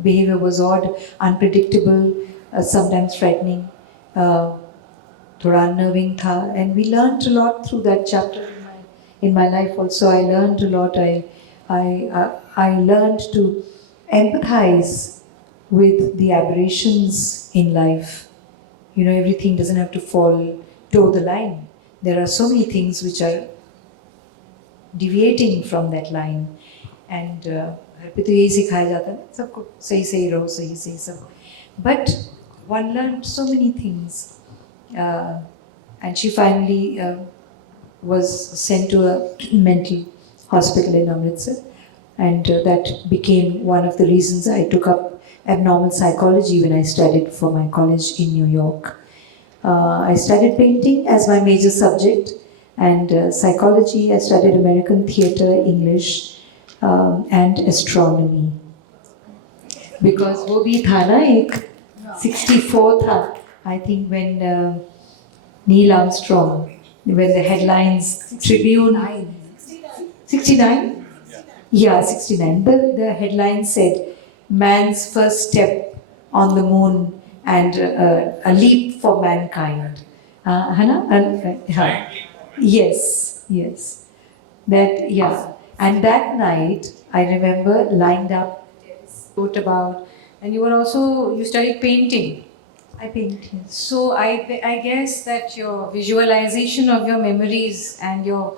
behavior was odd, unpredictable, sometimes frightening, thoda unnerving tha, and we learned a lot through that chapter in my life also. I learned a lot. I learned to empathize with the aberrations in life. Everything doesn't have to toe the line. There are so many things which are deviating from that line. And घर पे तो यही सिखाया जाता है सबको, सही सही रहो, सही सही सब. But one learned so many things. And she finally was sent to a mental hospital in Amritsar. And that became one of the reasons I took up abnormal psychology when I studied for my college in New York. I studied painting as my major subject, and psychology. I studied American theatre, English, and astronomy. Because वो भी था ना एक 64 था, I think, when Neil Armstrong, when the headlines, Tribune, 69? Yeah, 69. The headline said, "Man's first step on the moon and a leap for mankind." है ना? हाँ. Yes, yes. That, yeah. And that night, I remember lined up, wrote about, and you were also, you studied painting. I paint, yes. So I guess that your visualization of your memories and your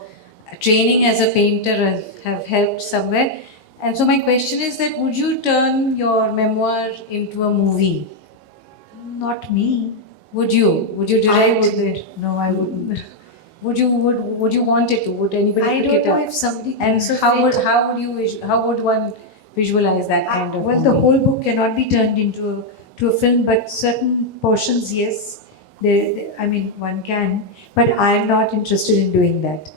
training as a painter have helped somewhere. And so my question is that would you turn your memoir into a movie? Not me. Would you? Would you direct it? No, I wouldn't. Would you want it to? Would anybody I pick don't it know up? if somebody And thinks of how would one visualize that kind of well, movie? the whole book cannot be turned into a film, but certain portions, yes. I mean, one can, but I am not interested in doing that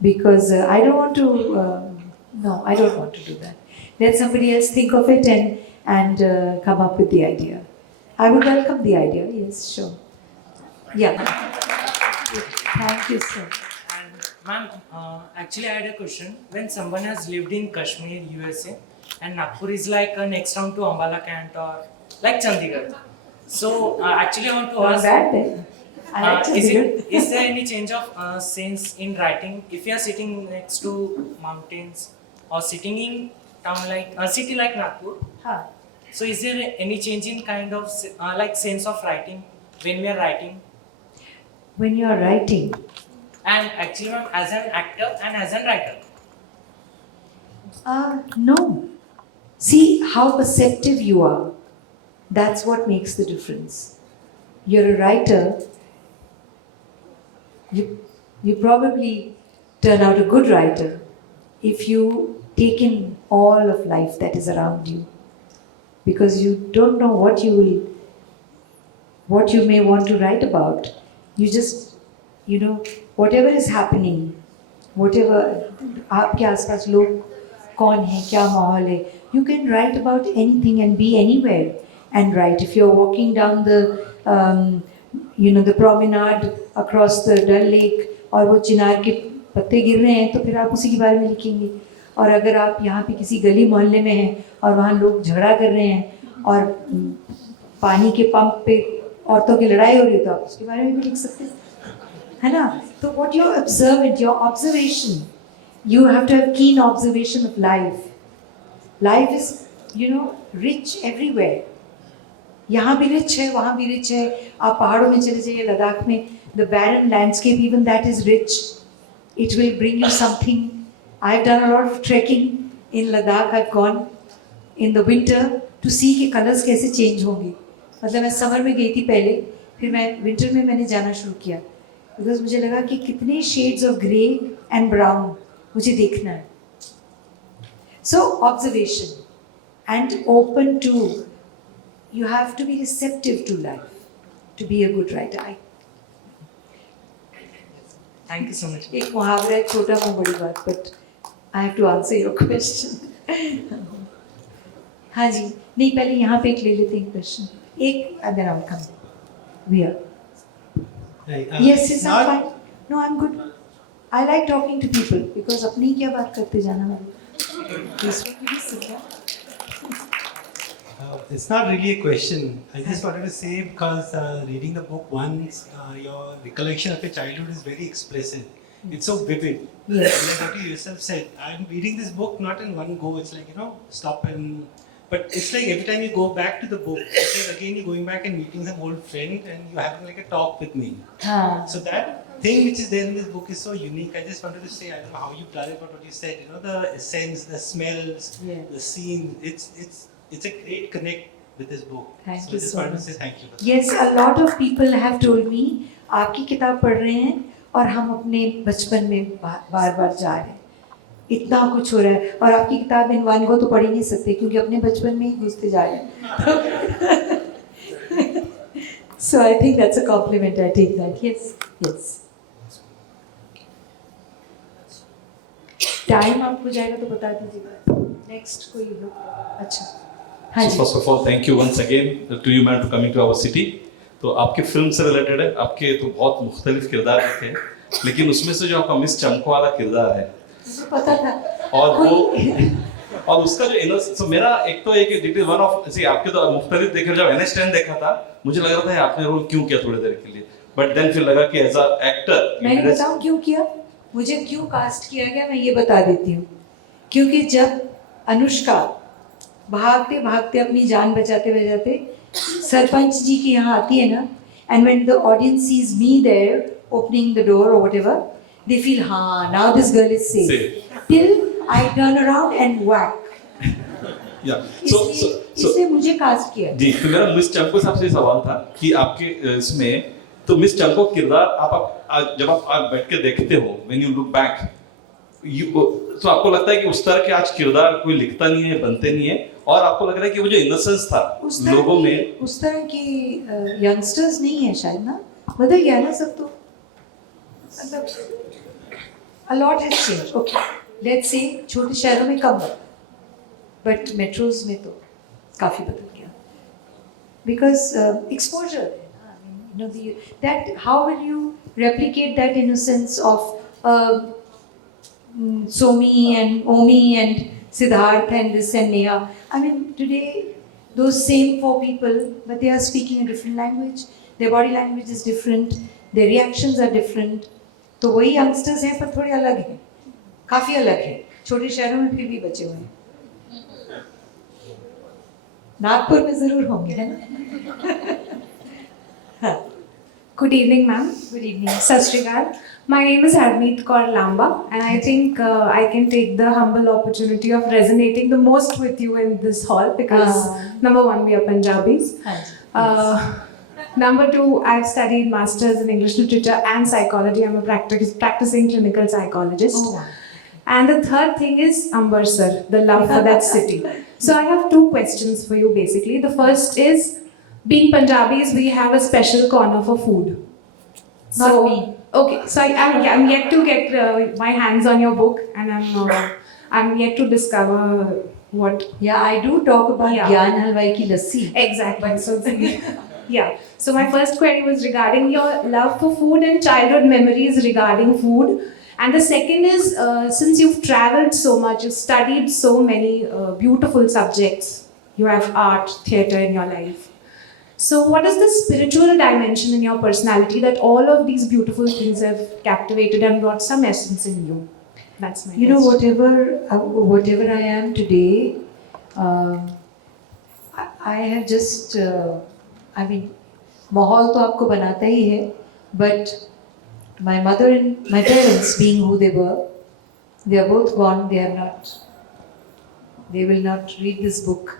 because I don't want to. No, I don't want to do that. Let somebody else think of it and come up with the idea. I would welcome the idea. Yes, sure. Yeah. Thank you, sir. And ma'am, actually I had a question. When someone has lived in Kashmir, USA, and Nagpur is like next town to Ambala Cant or like Chandigarh. So actually I want to Not ask, bad then. I like to do it. is there any change of sense in writing if you are sitting next to mountains or sitting in town like a city like Nagpur? Huh. So is there any change in kind of like sense of writing when we are writing? When you are writing, And actually ma'am, as an actor and as a writer. no. See how perceptive you are. That's what makes the difference. You're a writer. You probably turn out a good writer if you take in all of life that is around you, because you don't know what you may want to write about. You just, whatever is happening, whatever आपके आसपास लोग कौन है, क्या माहौल है, you can write about anything and be anywhere and write. If you're walking down the promenade across the Dal Lake और वो चिनार के पत्ते गिर रहे हैं तो फिर आप उसी के बारे में लिखेंगे. और अगर आप यहाँ पे किसी गली मोहल्ले में हैं और वहाँ लोग झगड़ा कर रहे हैं और पानी के पंप पे औरतों की लड़ाई हो रही है तो आप उसके बारे में भी लिख सकते हैं, है ना? तो what you observe it, your observation, you have to have keen observation of life. Life is, rich everywhere. यहाँ भी rich है, वहाँ भी rich है. आप पहाड़ों में चले जाइए, लद्दाख में, the barren landscape, even that is rich. It will bring you something. I've done a lot of trekking in Ladakh. I've gone in the winter to see कि colors कैसे change होंगे. मतलब मैं summer में गई थी पहले, फिर मैं winter में मैंने जाना शुरू किया, because मुझे लगा कि कितने shades of grey and brown मुझे देखना है. So observation and open to. You have to be receptive to life to be a good writer. Thank you so much. एक मुहावरा है, छोटा मुंह बड़ी बात, but I have to answer your question. हाँ जी, नहीं पहले यहाँ पे एक ले लेते हैं question. एक and then I'll come. We are. Yes, yes, I'm fine. No, I'm good. I like talking to people because अपनी क्या बात करते जाना है. दूसरों की भी सुनना. It's not really a question. I just wanted to say, because reading the book once, your recollection of your childhood is very explicit. It's so vivid. Yes. Like what you yourself said, I'm reading this book not in one go. It's like, stop and... But it's like every time you go back to the book, it's like again you're going back and meeting some old friend and you're having like a talk with me. So that thing which is there in this book is so unique. I just wanted to say, I don't know how you clarify what you said, the essence, the smells, the scene. It's a great connect with this book. Thank So you I just so wanted much. to say thank you. Yes, a lot of people have told me, आपकी किताब पढ़ रहे हैं और हम अपने बचपन में बार-बार जा रहे हैं. इतना कुछ हो रहा है और आपकी किताब इन वन को तो पढ़ ही नहीं सकते क्योंकि अपने बचपन में ही घुसते जा रहे हैं. So I think that's a compliment. I take that. Yes, yes. Time आपको जाएगा तो बता दीजिएगा. नेक्स्ट कोई लोग. अच्छा. हाँ जी. So first of all, thank you once again to you man for coming to our city. तो आपके फिल्म से रिलेटेड है, आपके तो बहुत मुख्तलिफ किरदार थे, लेकिन उसमें से जो आपका मिस चमको वाला किरदार है, मुझे पता था. और वो और उसका जो इनोसेंस, so मेरा एक तो एक डिटेल वन ऑफ, सी आपके तो मुख्तलिफ देखे, जब NH10 देखा था मुझे लग रहा था आपने रोल क्यों किया थोड़ी देर के लिए, बट देन फिर लगा कि एज अ एक्टर मैंने बताऊं क्यों किया, मुझे क्यों कास्ट किया गया, मैं ये बता देती हूँ। क्योंकि जब अनुष्का भागते भागते अपनी जान बचाते बचाते सरपंच जी के यहाँ आती है ना, and when the audience sees me there opening the door और व्हाटएवर, दे फील हाँ now this girl is safe, till I turn around and whack. इसलिए मुझे कास्ट किया जी। तो मेरा मिस चंको साहब से सवाल था कि आपके इसमें तो मिस चंको किरदार आप जब आप बैठ के देखते हो, व्हेन यू लुक बैक, तो आपको लगता है कि उस तरह के आज किरदार कोई लिखता नहीं है, बनते नहीं है, और आपको लग रहा है कि वो जो इनोसेंस था लोगों में, उस तरह की यंगस्टर्स नहीं है शायद ना, बदल गया ना सब, तो मतलब a lot has changed. Okay, let's say छोटे शहरों में कम बदला, बट मेट्रोज में तो काफी बदल गया, because exposure है ना, I mean, that how will you replicate that innocence of Somi and Omi and Siddharth and this and Neha? I mean, today those same four people, but they are speaking a different language. Their body language is different. Their reactions are different. तो वही youngsters हैं पर थोड़े अलग हैं, काफी अलग हैं। छोटे शहरों में फिर भी बचे हुए हैं, नागपुर में जरूर होंगे, है ना? हाँ। Good evening, ma'am. Good evening. Sat Shri Akal. My name is Harmeet Kaur Lamba, and I think I can take the humble opportunity of resonating the most with you in this hall because number one, we are Punjabis. Number two, I've studied masters in English literature and psychology. I'm a practicing clinical psychologist. Oh. And the third thing is Ambersar, the love for that city. So I have two questions for you basically. The first is, being Punjabis, we have a special corner for food. Not me. Okay, so I'm yet to get my hands on your book, and I'm yet to discover what. Yeah, I do talk about Gyan Halwai ki lassi. Exactly. So yeah. So my first query was regarding your love for food and childhood memories regarding food. And the second is, since you've traveled so much, you've studied so many beautiful subjects, you have art, theatre in your life. So what is the spiritual dimension in your personality that all of these beautiful things have captivated and brought some essence in you? That's my You know, whatever I am today, I have just, I mean, माहौल तो आपको बनाता ही है, but my mother and my parents, being who they were, they are both gone. They will not read this book.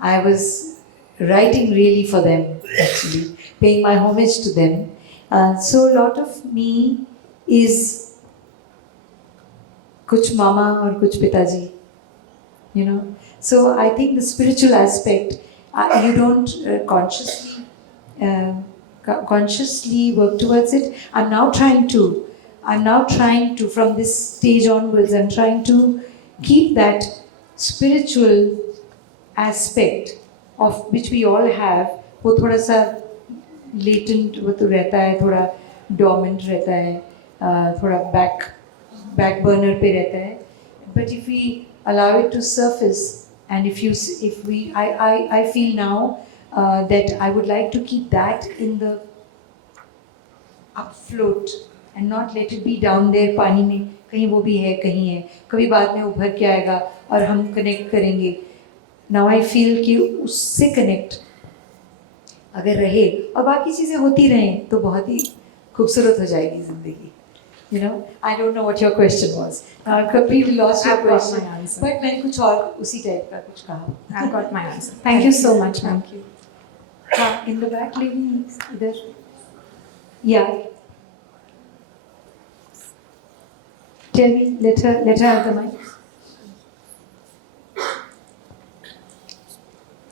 I was writing really for them, actually, paying my homage to them. So a lot of me is kuch mama or kuch pitaji, you know. So I think the spiritual aspect, you don't consciously work towards it. I'm now trying to, from this stage onwards, I'm trying to keep that spiritual aspect of which we all have, वो थोड़ा सा latent वो तो रहता है, थोड़ा dormant रहता है, थोड़ा back burner पे रहता है. But if we allow it to surface, and I feel now that I would like to keep that in the upfloat and not let it be down there पानी में, कहीं वो भी है, कहीं है, कभी बाद में उभर के आएगा और हम connect करेंगे. Now I feel कि उससे कनेक्ट अगर रहे और बाकी चीज़ें होती रहें तो बहुत ही खूबसूरत हो जाएगी ज़िंदगी. You know, I don't know what your question was. Completely lost your question. But मैंने कुछ और उसी टाइप का कुछ कहा. I've got my answer. Thank you so much, ma'am. Thank you. In the back, lady, इधर. Yeah. Tell me, let her have the mic.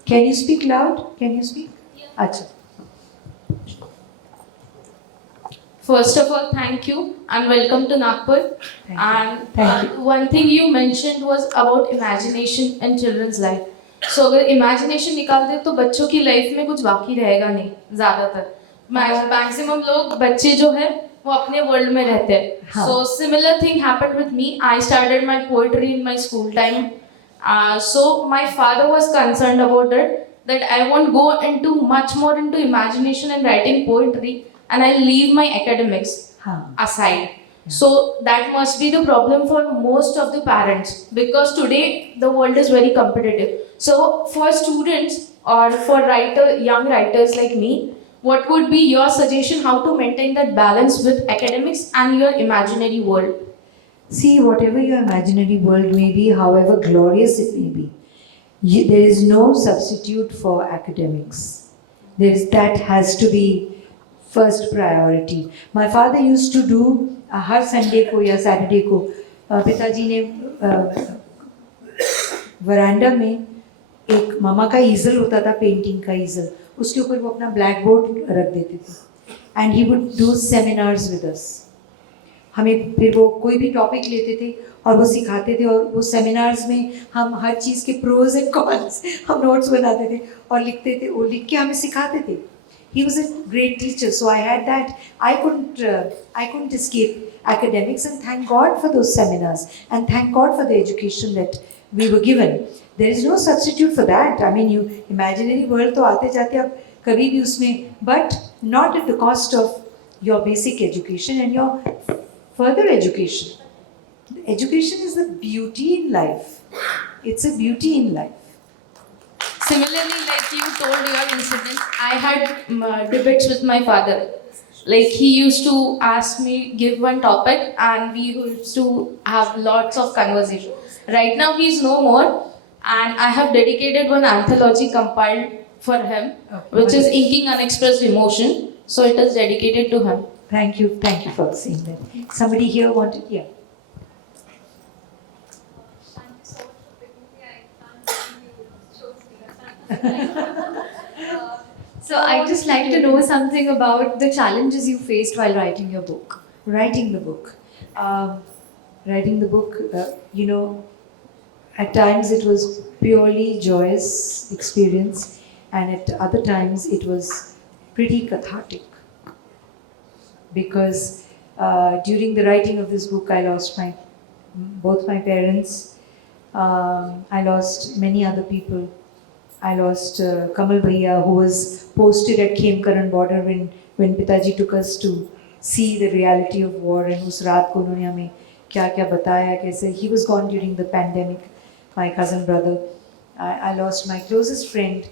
Can you speak loud? Can you speak? Yeah. Achha. First of all, thank you and welcome to Nagpur. Thank you. One thing you mentioned was about imagination in children's life. So अगर imagination निकाल दे तो बच्चों की life में कुछ बाकी रहेगा नहीं ज़्यादातर. मैक्सिमम लोग बच्चे जो है वो अपने वर्ल्ड में रहते हैं. हाँ. So similar thing happened with me. I started my poetry in my school time. So my father was concerned about it, that I won't go into much more into imagination and writing poetry, and I'll leave my academics हाँ. aside. So that must be the problem for most of the parents, because today the world is very competitive. So for students or for young writers like me, what would be your suggestion how to maintain that balance with academics and your imaginary world? See, whatever your imaginary world may be, however glorious it may be, there is no substitute for academics. That has to be first priority. My father used to do her Sunday को या Saturday को पिताजी ने वरांडा में एक मामा का ईजल होता था, पेंटिंग का ईजल, उसके ऊपर वो अपना ब्लैक बोर्ड रख देते थे and he would do seminars with us. हमें फिर वो कोई भी टॉपिक लेते थे और वो सिखाते थे, और वो सेमिनार्स में हम हर चीज़ के प्रोज एंड कॉन्स हम नोट्स बनाते थे और लिखते थे, वो लिख के हमें सिखाते थे. He was a great teacher, so I had that. I couldn't escape academics, and thank God for those seminars, and thank God for the education that we were given. There is no substitute for that. I mean, you imaginary world तो आते जाते आप कभी भी उसमें, but not at the cost of your basic education and your further education. Education is the beauty in life. It's a beauty in life. Similarly, like you told your incident, I had debates with my father. Like he used to ask me give one topic, and we used to have lots of conversation. Right now he's no more, and I have dedicated one anthology compiled for him, which is Inking Unexpressed Emotion. So it is dedicated to him. Thank you for saying that. Somebody here wanted, yeah. So I'd just like to know something about the challenges you faced while writing your book. Writing the book, at times it was purely joyous experience, and at other times it was pretty cathartic, because during the writing of this book I lost both my parents. I lost many other people. I lost Kamal Bhaiya, who was posted at Khemkaran border when Pitaji took us to see the reality of war, and उस रात को उन्होंने हमें क्या बताया कैसे. He was gone during the pandemic, my cousin brother. I lost my closest friend,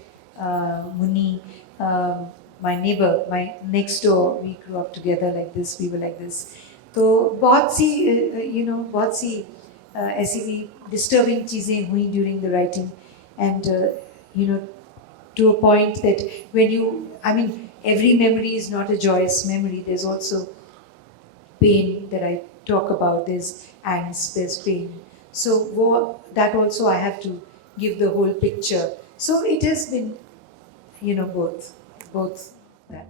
Muni, my neighbor, my next door. We grew up together like this. We were like this. तो बहुत सी ऐसी भी disturbing चीज़ें हुई during the writing, and to a point that every memory is not a joyous memory. There's also pain that I talk about. There's angst, there's pain. So that also I have to give the whole picture. So it has been, both that.